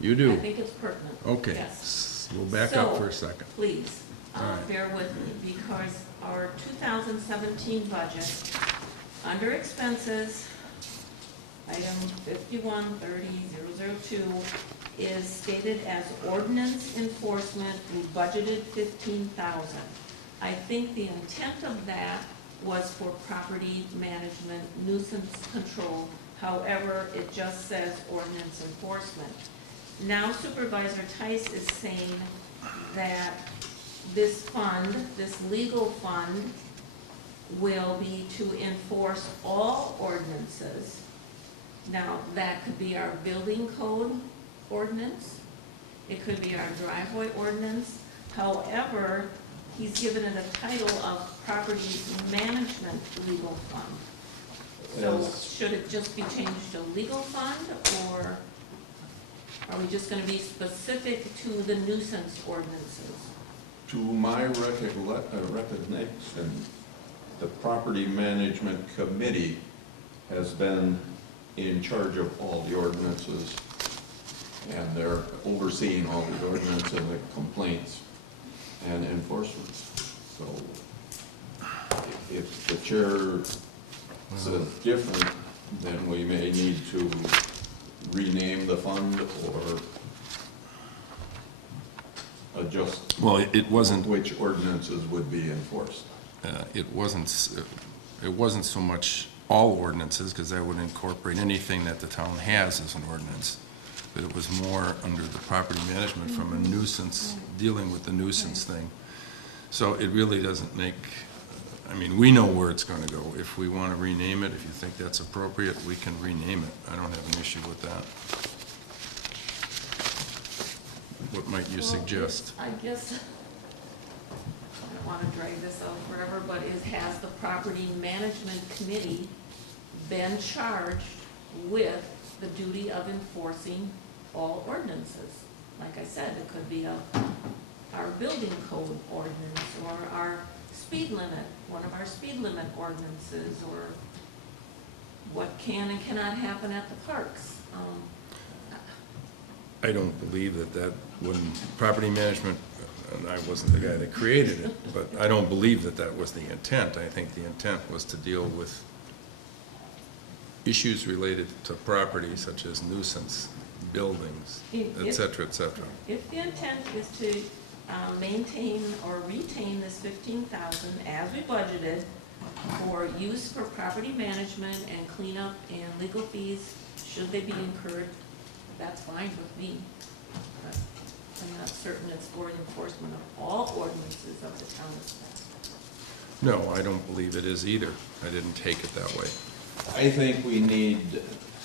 you I do. think it's pertinent. Okay, Yes. we'll back up So, for a second. Please, All right. bear with me, because our 2017 budget, under expenses, item 5130002, is stated as ordinance enforcement. We budgeted 15,000. I think the intent of that was for property management, nuisance control. However, it just says ordinance enforcement. Now Supervisor Tice is saying that this fund, this legal fund, will be to enforce all ordinances. Now, that could be our building code ordinance, it could be our driveway ordinance. However, he's given it a title of property management legal fund. So Yes. should it just be changed to legal fund, or are we just gonna be specific to the nuisance ordinances? to my recognition, the Property Management Committee has been in charge of all the ordinances, and they're overseeing all the ordinances and the complaints and enforcements. So if the chair says different, then we may need to rename the fund or adjust Well, it wasn't, which ordinances would be enforced. it wasn't so much all ordinances, because that would incorporate anything that the town has as an ordinance. But it was more under the property management from a nuisance, dealing with the nuisance thing. So it really doesn't make, I mean, we know where it's gonna go. If we wanna rename it, if you think that's appropriate, we can rename it. I don't have an issue with that. What might you suggest? I guess, I don't want to drag this out forever, but has the property management committee been charged with the duty of enforcing all ordinances? Like I said, it could be our building code ordinance, or our speed limit, one of our speed limit ordinances, or what can and cannot happen at the parks. I don't believe that when property management, and I wasn't the guy that created it, but I don't believe that was the intent. I think the intent was to deal with issues related to property such as nuisance, buildings, et cetera, et cetera. If the intent is to maintain or retain this 15,000 as we budgeted for use for property management and cleanup and legal fees, should they be incurred, that's fine with me. But I'm not certain it's for the enforcement of all ordinances of the town of Sevastopol. No, I don't believe it is either. I didn't take it that way. I think we need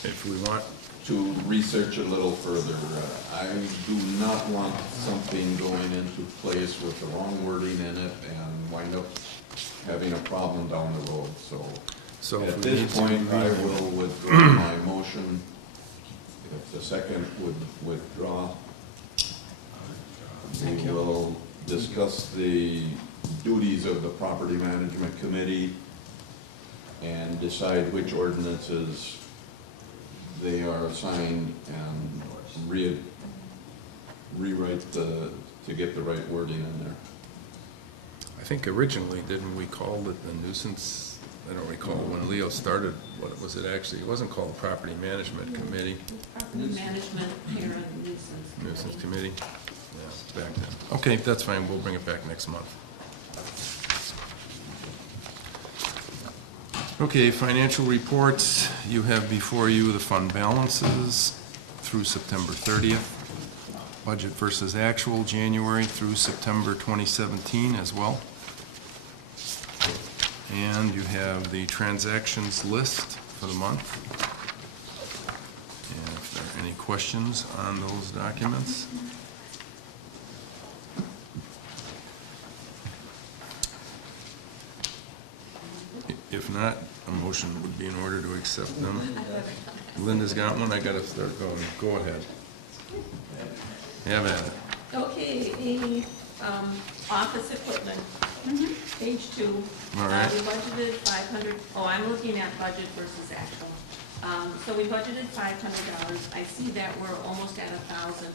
If we want, to research a little further. I do not want something going into place with the wrong wording in it and wind up having a problem down the road, so. so if At we this need to point, I rename it. will withdraw my motion. If the second would withdraw, we will discuss the duties of the Property Management Committee and decide which ordinances they are assigned and rewrite the to get the right wording in there. I think originally, didn't we call it the nuisance? I don't recall when Leo started, what was it actually? It wasn't called Property Management Committee. Property management, parent nuisance. Nuisance Committee? Yeah, back then. Okay, that's fine, we'll bring it back next month. Okay, financial reports. You have before you the fund balances through September 30th. Budget versus actual, January through September 2017 as well. And you have the transactions list for the month. And if there are any questions on those documents. If not, a motion would be in order to accept them. Linda's got one, I gotta start going. Go ahead. Have at it. Okay, the office equipment, page 2. All right. We budgeted 500, I'm looking at budget versus actual. So we budgeted $500. I see that we're almost at 1,000.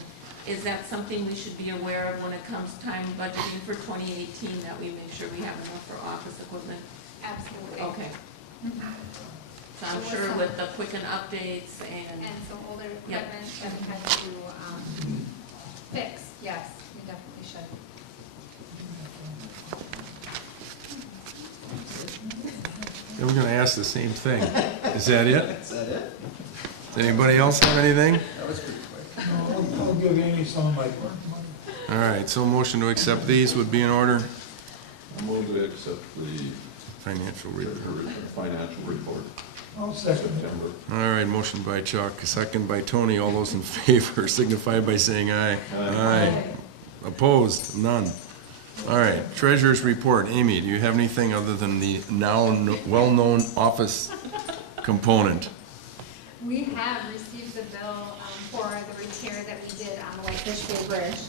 Is that something we should be aware of when it comes time budgeting for 2018, that we make sure we have enough for office equipment? Absolutely. Okay. So I'm sure with the Quicken updates and. And some older Yep. equipment that we had to fix, yes, we definitely should. They were gonna ask the same thing. Is that it? Is that it? Does anybody else have anything? That was pretty quick. I'll give Amy some of my work money. All right, so motion to accept these would be in order. I move to accept the Financial report. financial report I'll for second it. September. All right, motion by Chuck, second by Tony. All those in favor signify by saying aye. Aye. Opposed? None. All right, treasurer's report. Amy, do you have anything other than the now well-known office component? We have received the bill for the repair that we did on the Whitefish Bay Bridge.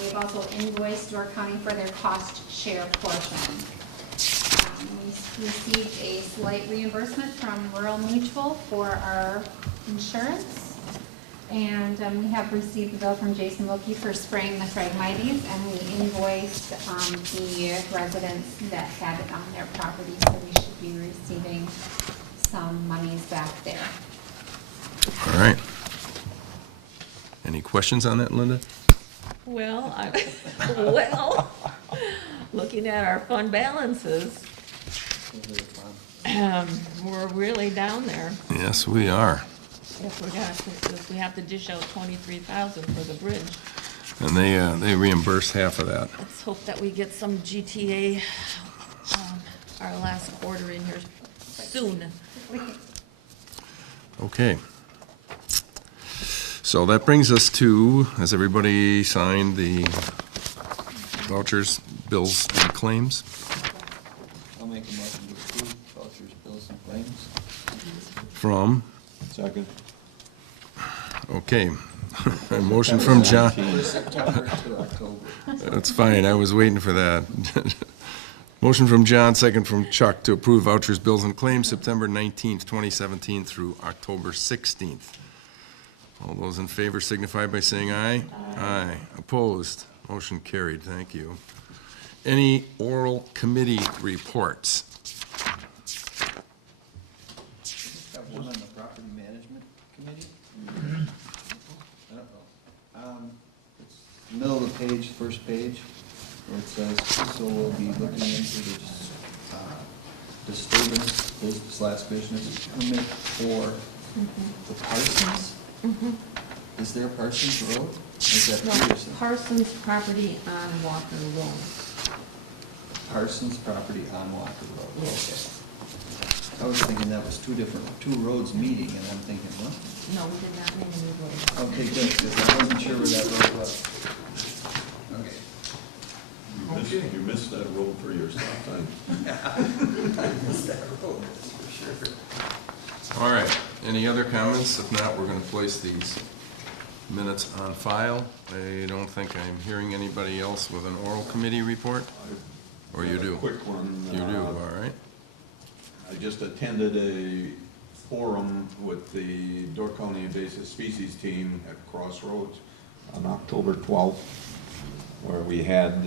We've also invoiced Door County for their cost share portion. We received a slight reimbursement from Rural Mutual for our insurance. And we have received a bill from Jason Wilkie for spraying the Phragmites, and we invoiced the residents that had it on their property, so we should be receiving some monies back there. All right. Any questions on that, Linda? Well, looking at our fund balances, we're really down there. Yes, we are. If we have to dish out 23,000 for the bridge. And they reimburse half of that. Let's hope that we get some GTA, our last quarter in here soon. Okay. So that brings us to, has everybody signed the vouchers, bills, and claims? I'll make a motion to approve vouchers, bills, and claims. From, Second. okay. A motion from John. September to October. That's fine, I was waiting for that. Motion from John, second from Chuck to approve vouchers, bills, and claims September 19th, 2017 through October 16th. All those in favor signify by saying aye. Aye. Opposed? Motion carried, thank you. Any oral committee reports? Got one on the property management committee. I don't know. It's middle of the page, first page, where it says, so we'll be looking into this disturbance, business/business permit for the Parsons. Is there Parsons Road? Is that No, Peterson? Parsons property on Walker Road. Parsons property on Walker Road. Yes. I was thinking that was two roads meeting, and I'm thinking, what? No, we did not name any road. Okay, good, because I wasn't sure where that road was. Okay. You missed that road for your stop time. I missed that road, that's for sure. All right, any other comments? If not, we're going to place these minutes on file. I don't think I'm hearing anybody else with an oral committee report? Or you do? Quick one. You do, all right. I just attended a forum with the Door County Invasive Species team at Crossroads on October 12th. where we had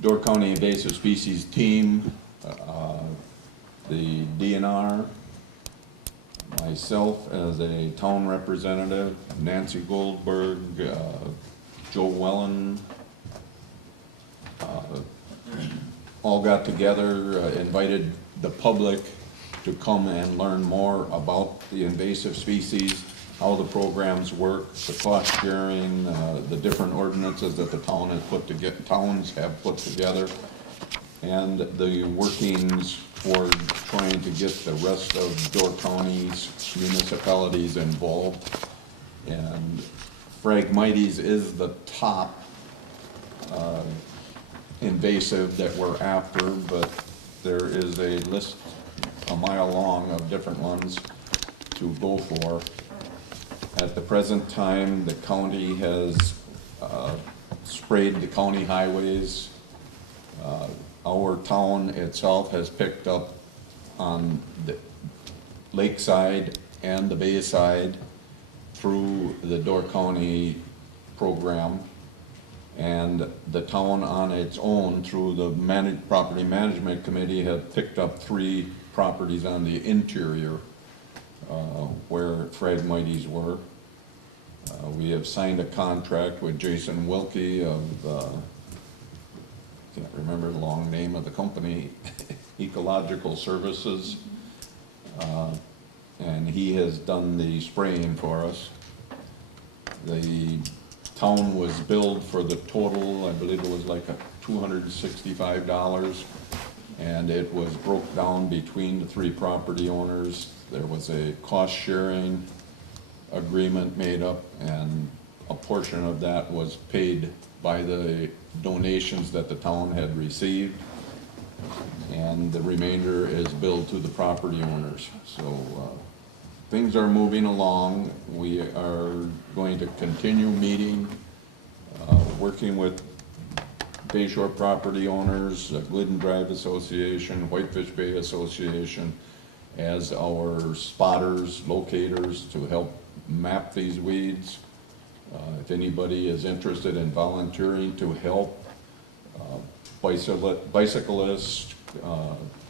Door County Invasive Species Team, the DNR, myself as a town representative, Nancy Goldberg, Joe Wellen, all got together, invited the public to come and learn more about the invasive species, how the programs work, the cost sharing, the different ordinances that the towns have put together, and the workings for trying to get the rest of Door County's municipalities involved. And Phragmites is the top invasive that we're after, but there is a list a mile long of different ones to go for. At the present time, the county has sprayed the county highways. Our town itself has picked up on the lakeside and the bayside through the Door County program. And the town on its own, through the Property Management Committee, have picked up 3 properties on the interior where Phragmites were. We have signed a contract with Jason Wilkie of, can't remember the long name of the company, Ecological Services, and he has done the spraying for us. The town was billed for the total, I believe it was like $265, and it was broke down between the 3 property owners. There was a cost sharing agreement made up, and a portion of that was paid by the donations that the town had received, and the remainder is billed to the property owners. So things are moving along. We are going to continue meeting, working with Bayshore property owners, Glidden Drive Association, Whitefish Bay Association, as our spotters, locators, to help map these weeds. If anybody is interested in volunteering to help, bicyclists,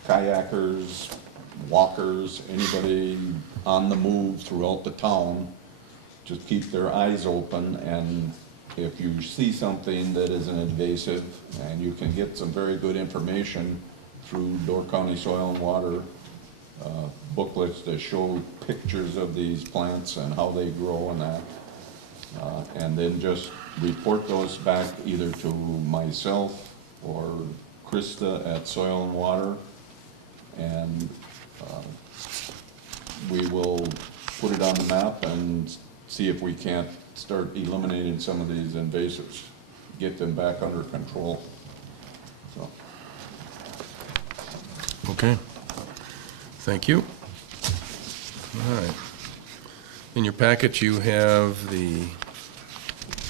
kayakers, walkers, anybody on the move throughout the town, just keep their eyes open, and if you see something that is an invasive, and you can get some very good information through Door County Soil and Water booklets that show pictures of these plants and how they grow and that, and then just report those back either to myself or Krista at Soil and Water, and we will put it on the map and see if we can't start eliminating some of these invasives, get them back under control. So. Okay. Thank you. All right. In your packet, you have the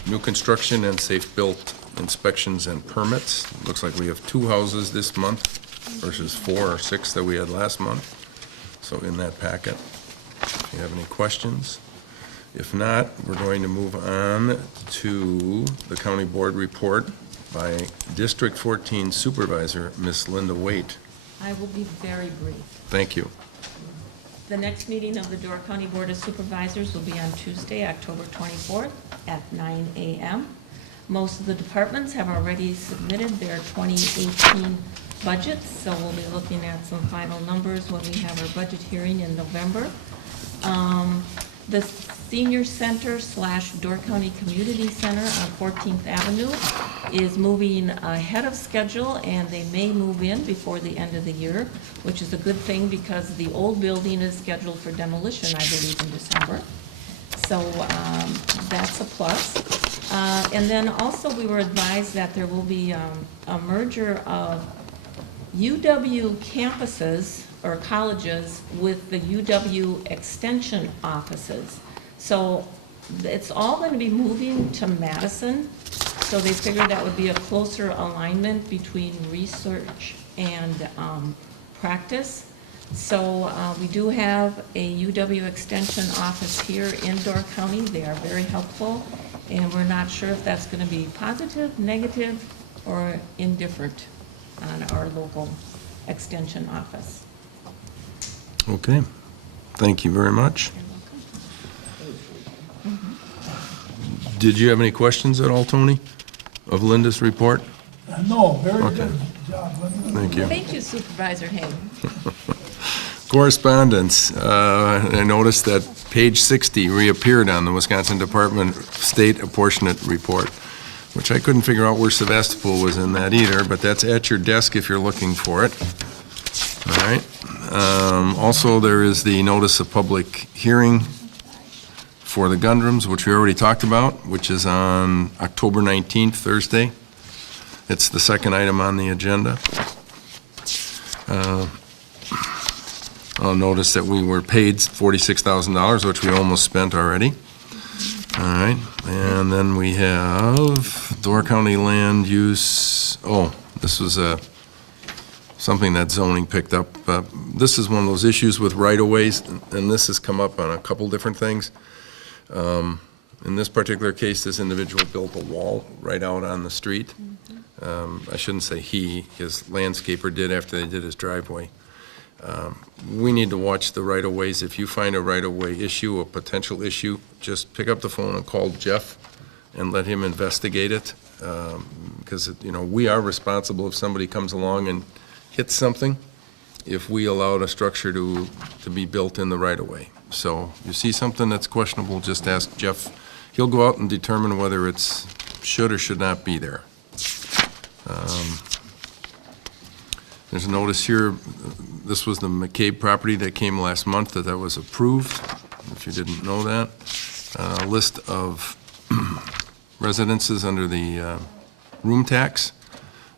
new construction and safe-built inspections and permits. Looks like we have 2 houses this month versus 4 or 6 that we had last month. So in that packet, if you have any questions. If not, we're going to move on to the county board report by District 14 Supervisor, Miss Linda Waite. I will be very brief. Thank you. The next meeting of the Door County Board of Supervisors will be on Tuesday, October 24th at 9 a.m. Most of the departments have already submitted their 2018 budgets, so we'll be looking at some final numbers when we have our budget hearing in November. The Senior Center / Door County Community Center on 14th Avenue is moving ahead of schedule, and they may move in before the end of the year, which is a good thing because the old building is scheduled for demolition, I believe, in December. So that's a plus. And then also we were advised that there will be a merger of UW campuses or colleges with the UW extension offices. So it's all going to be moving to Madison. So they figured that would be a closer alignment between research and practice. So we do have a UW extension office here in Door County. They are very helpful. And we're not sure if that's going to be positive, negative, or indifferent on our local extension office. Okay, thank you very much. Did you have any questions at all, Tony, of Linda's report? No, very Okay. good job, Linda. Thank you. Thank you, Supervisor Hagan. Correspondence. I noticed that page 60 reappeared on the Wisconsin Department of State Apportionment Report, which I couldn't figure out where Sevastopol was in that either, but that's at your desk if you're looking for it. All right. Also, there is the notice of public hearing for the Gundrams, which we already talked about, which is on October 19th, Thursday. It's the second item on the agenda. I'll notice that we were paid $46,000, which we almost spent already. All right, and then we have Door County land use. Oh, this was something that zoning picked up. This is one of those issues with right-of-ways, and this has come up on a couple different things. In this particular case, this individual built a wall right out on the street. I shouldn't say he, his landscaper did after they did his driveway. We need to watch the right-of-ways. If you find a right-of-way issue, a potential issue, just pick up the phone and call Jeff and let him investigate it. Because, you know, we are responsible if somebody comes along and hits something, if we allowed a structure to be built in the right-of-way. So you see something that's questionable, just ask Jeff. He'll go out and determine whether it's should or should not be there. There's a notice here, this was the McCabe property that came last month that was approved, if you didn't know that. A list of residences under the room tax.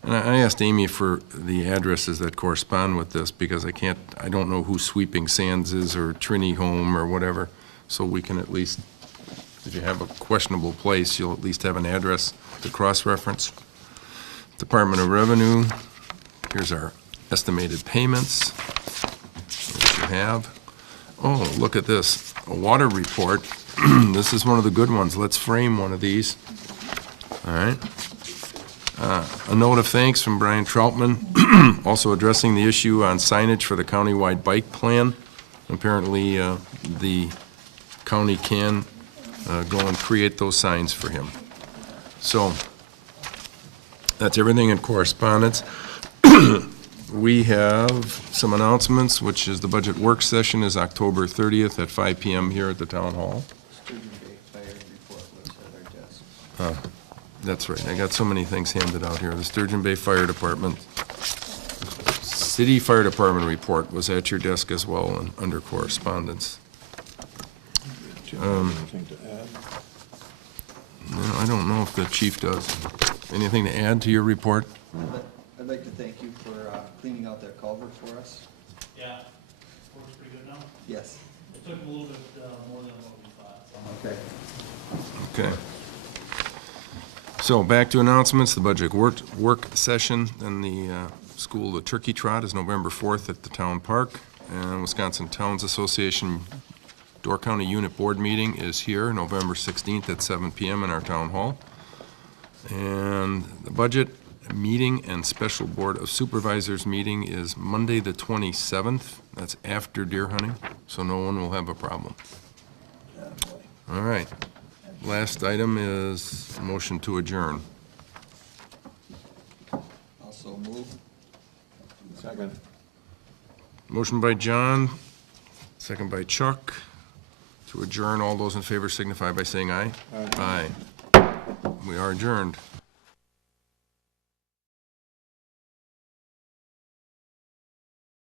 And I asked Amy for the addresses that correspond with this because I don't know who Sweeping Sands is or Trini Home or whatever. So we can at least, if you have a questionable place, you'll at least have an address to cross-reference. Department of Revenue, here's our estimated payments that you have. Oh, look at this, a water report. This is one of the good ones. Let's frame one of these. All right. A note of thanks from Brian Troutman, also addressing the issue on signage for the countywide bike plan. Apparently, the county can go and create those signs for him. So, that's everything in correspondence. We have some announcements, which is the budget work session is October 30th at 5 p.m. here at the town hall. Sturgeon Bay Fire report was at our desk. That's right. I got so many things handed out here. The Sturgeon Bay Fire Department, City Fire Department report was at your desk as well and under correspondence. Anything to add? No, I don't know if the chief does. Anything to add to your report? I'd like to thank you for cleaning out that culvert for us. Yeah, works pretty good now. Yes. It took a little bit more than what we thought. Okay. Okay. So back to announcements, the budget work session, then the school, the turkey trot is November 4th at the town park, and Wisconsin Towns Association Door County Unit Board meeting is here, November 16th at 7 p.m. in our town hall. And the budget meeting and special Board of Supervisors meeting is Monday the 27th. That's after deer hunting, so no one will have a problem. All right. Last item is motion to adjourn. Also move. Second. Motion by John, second by Chuck. To adjourn, all those in favor signify by saying aye. Aye. Aye. We are adjourned.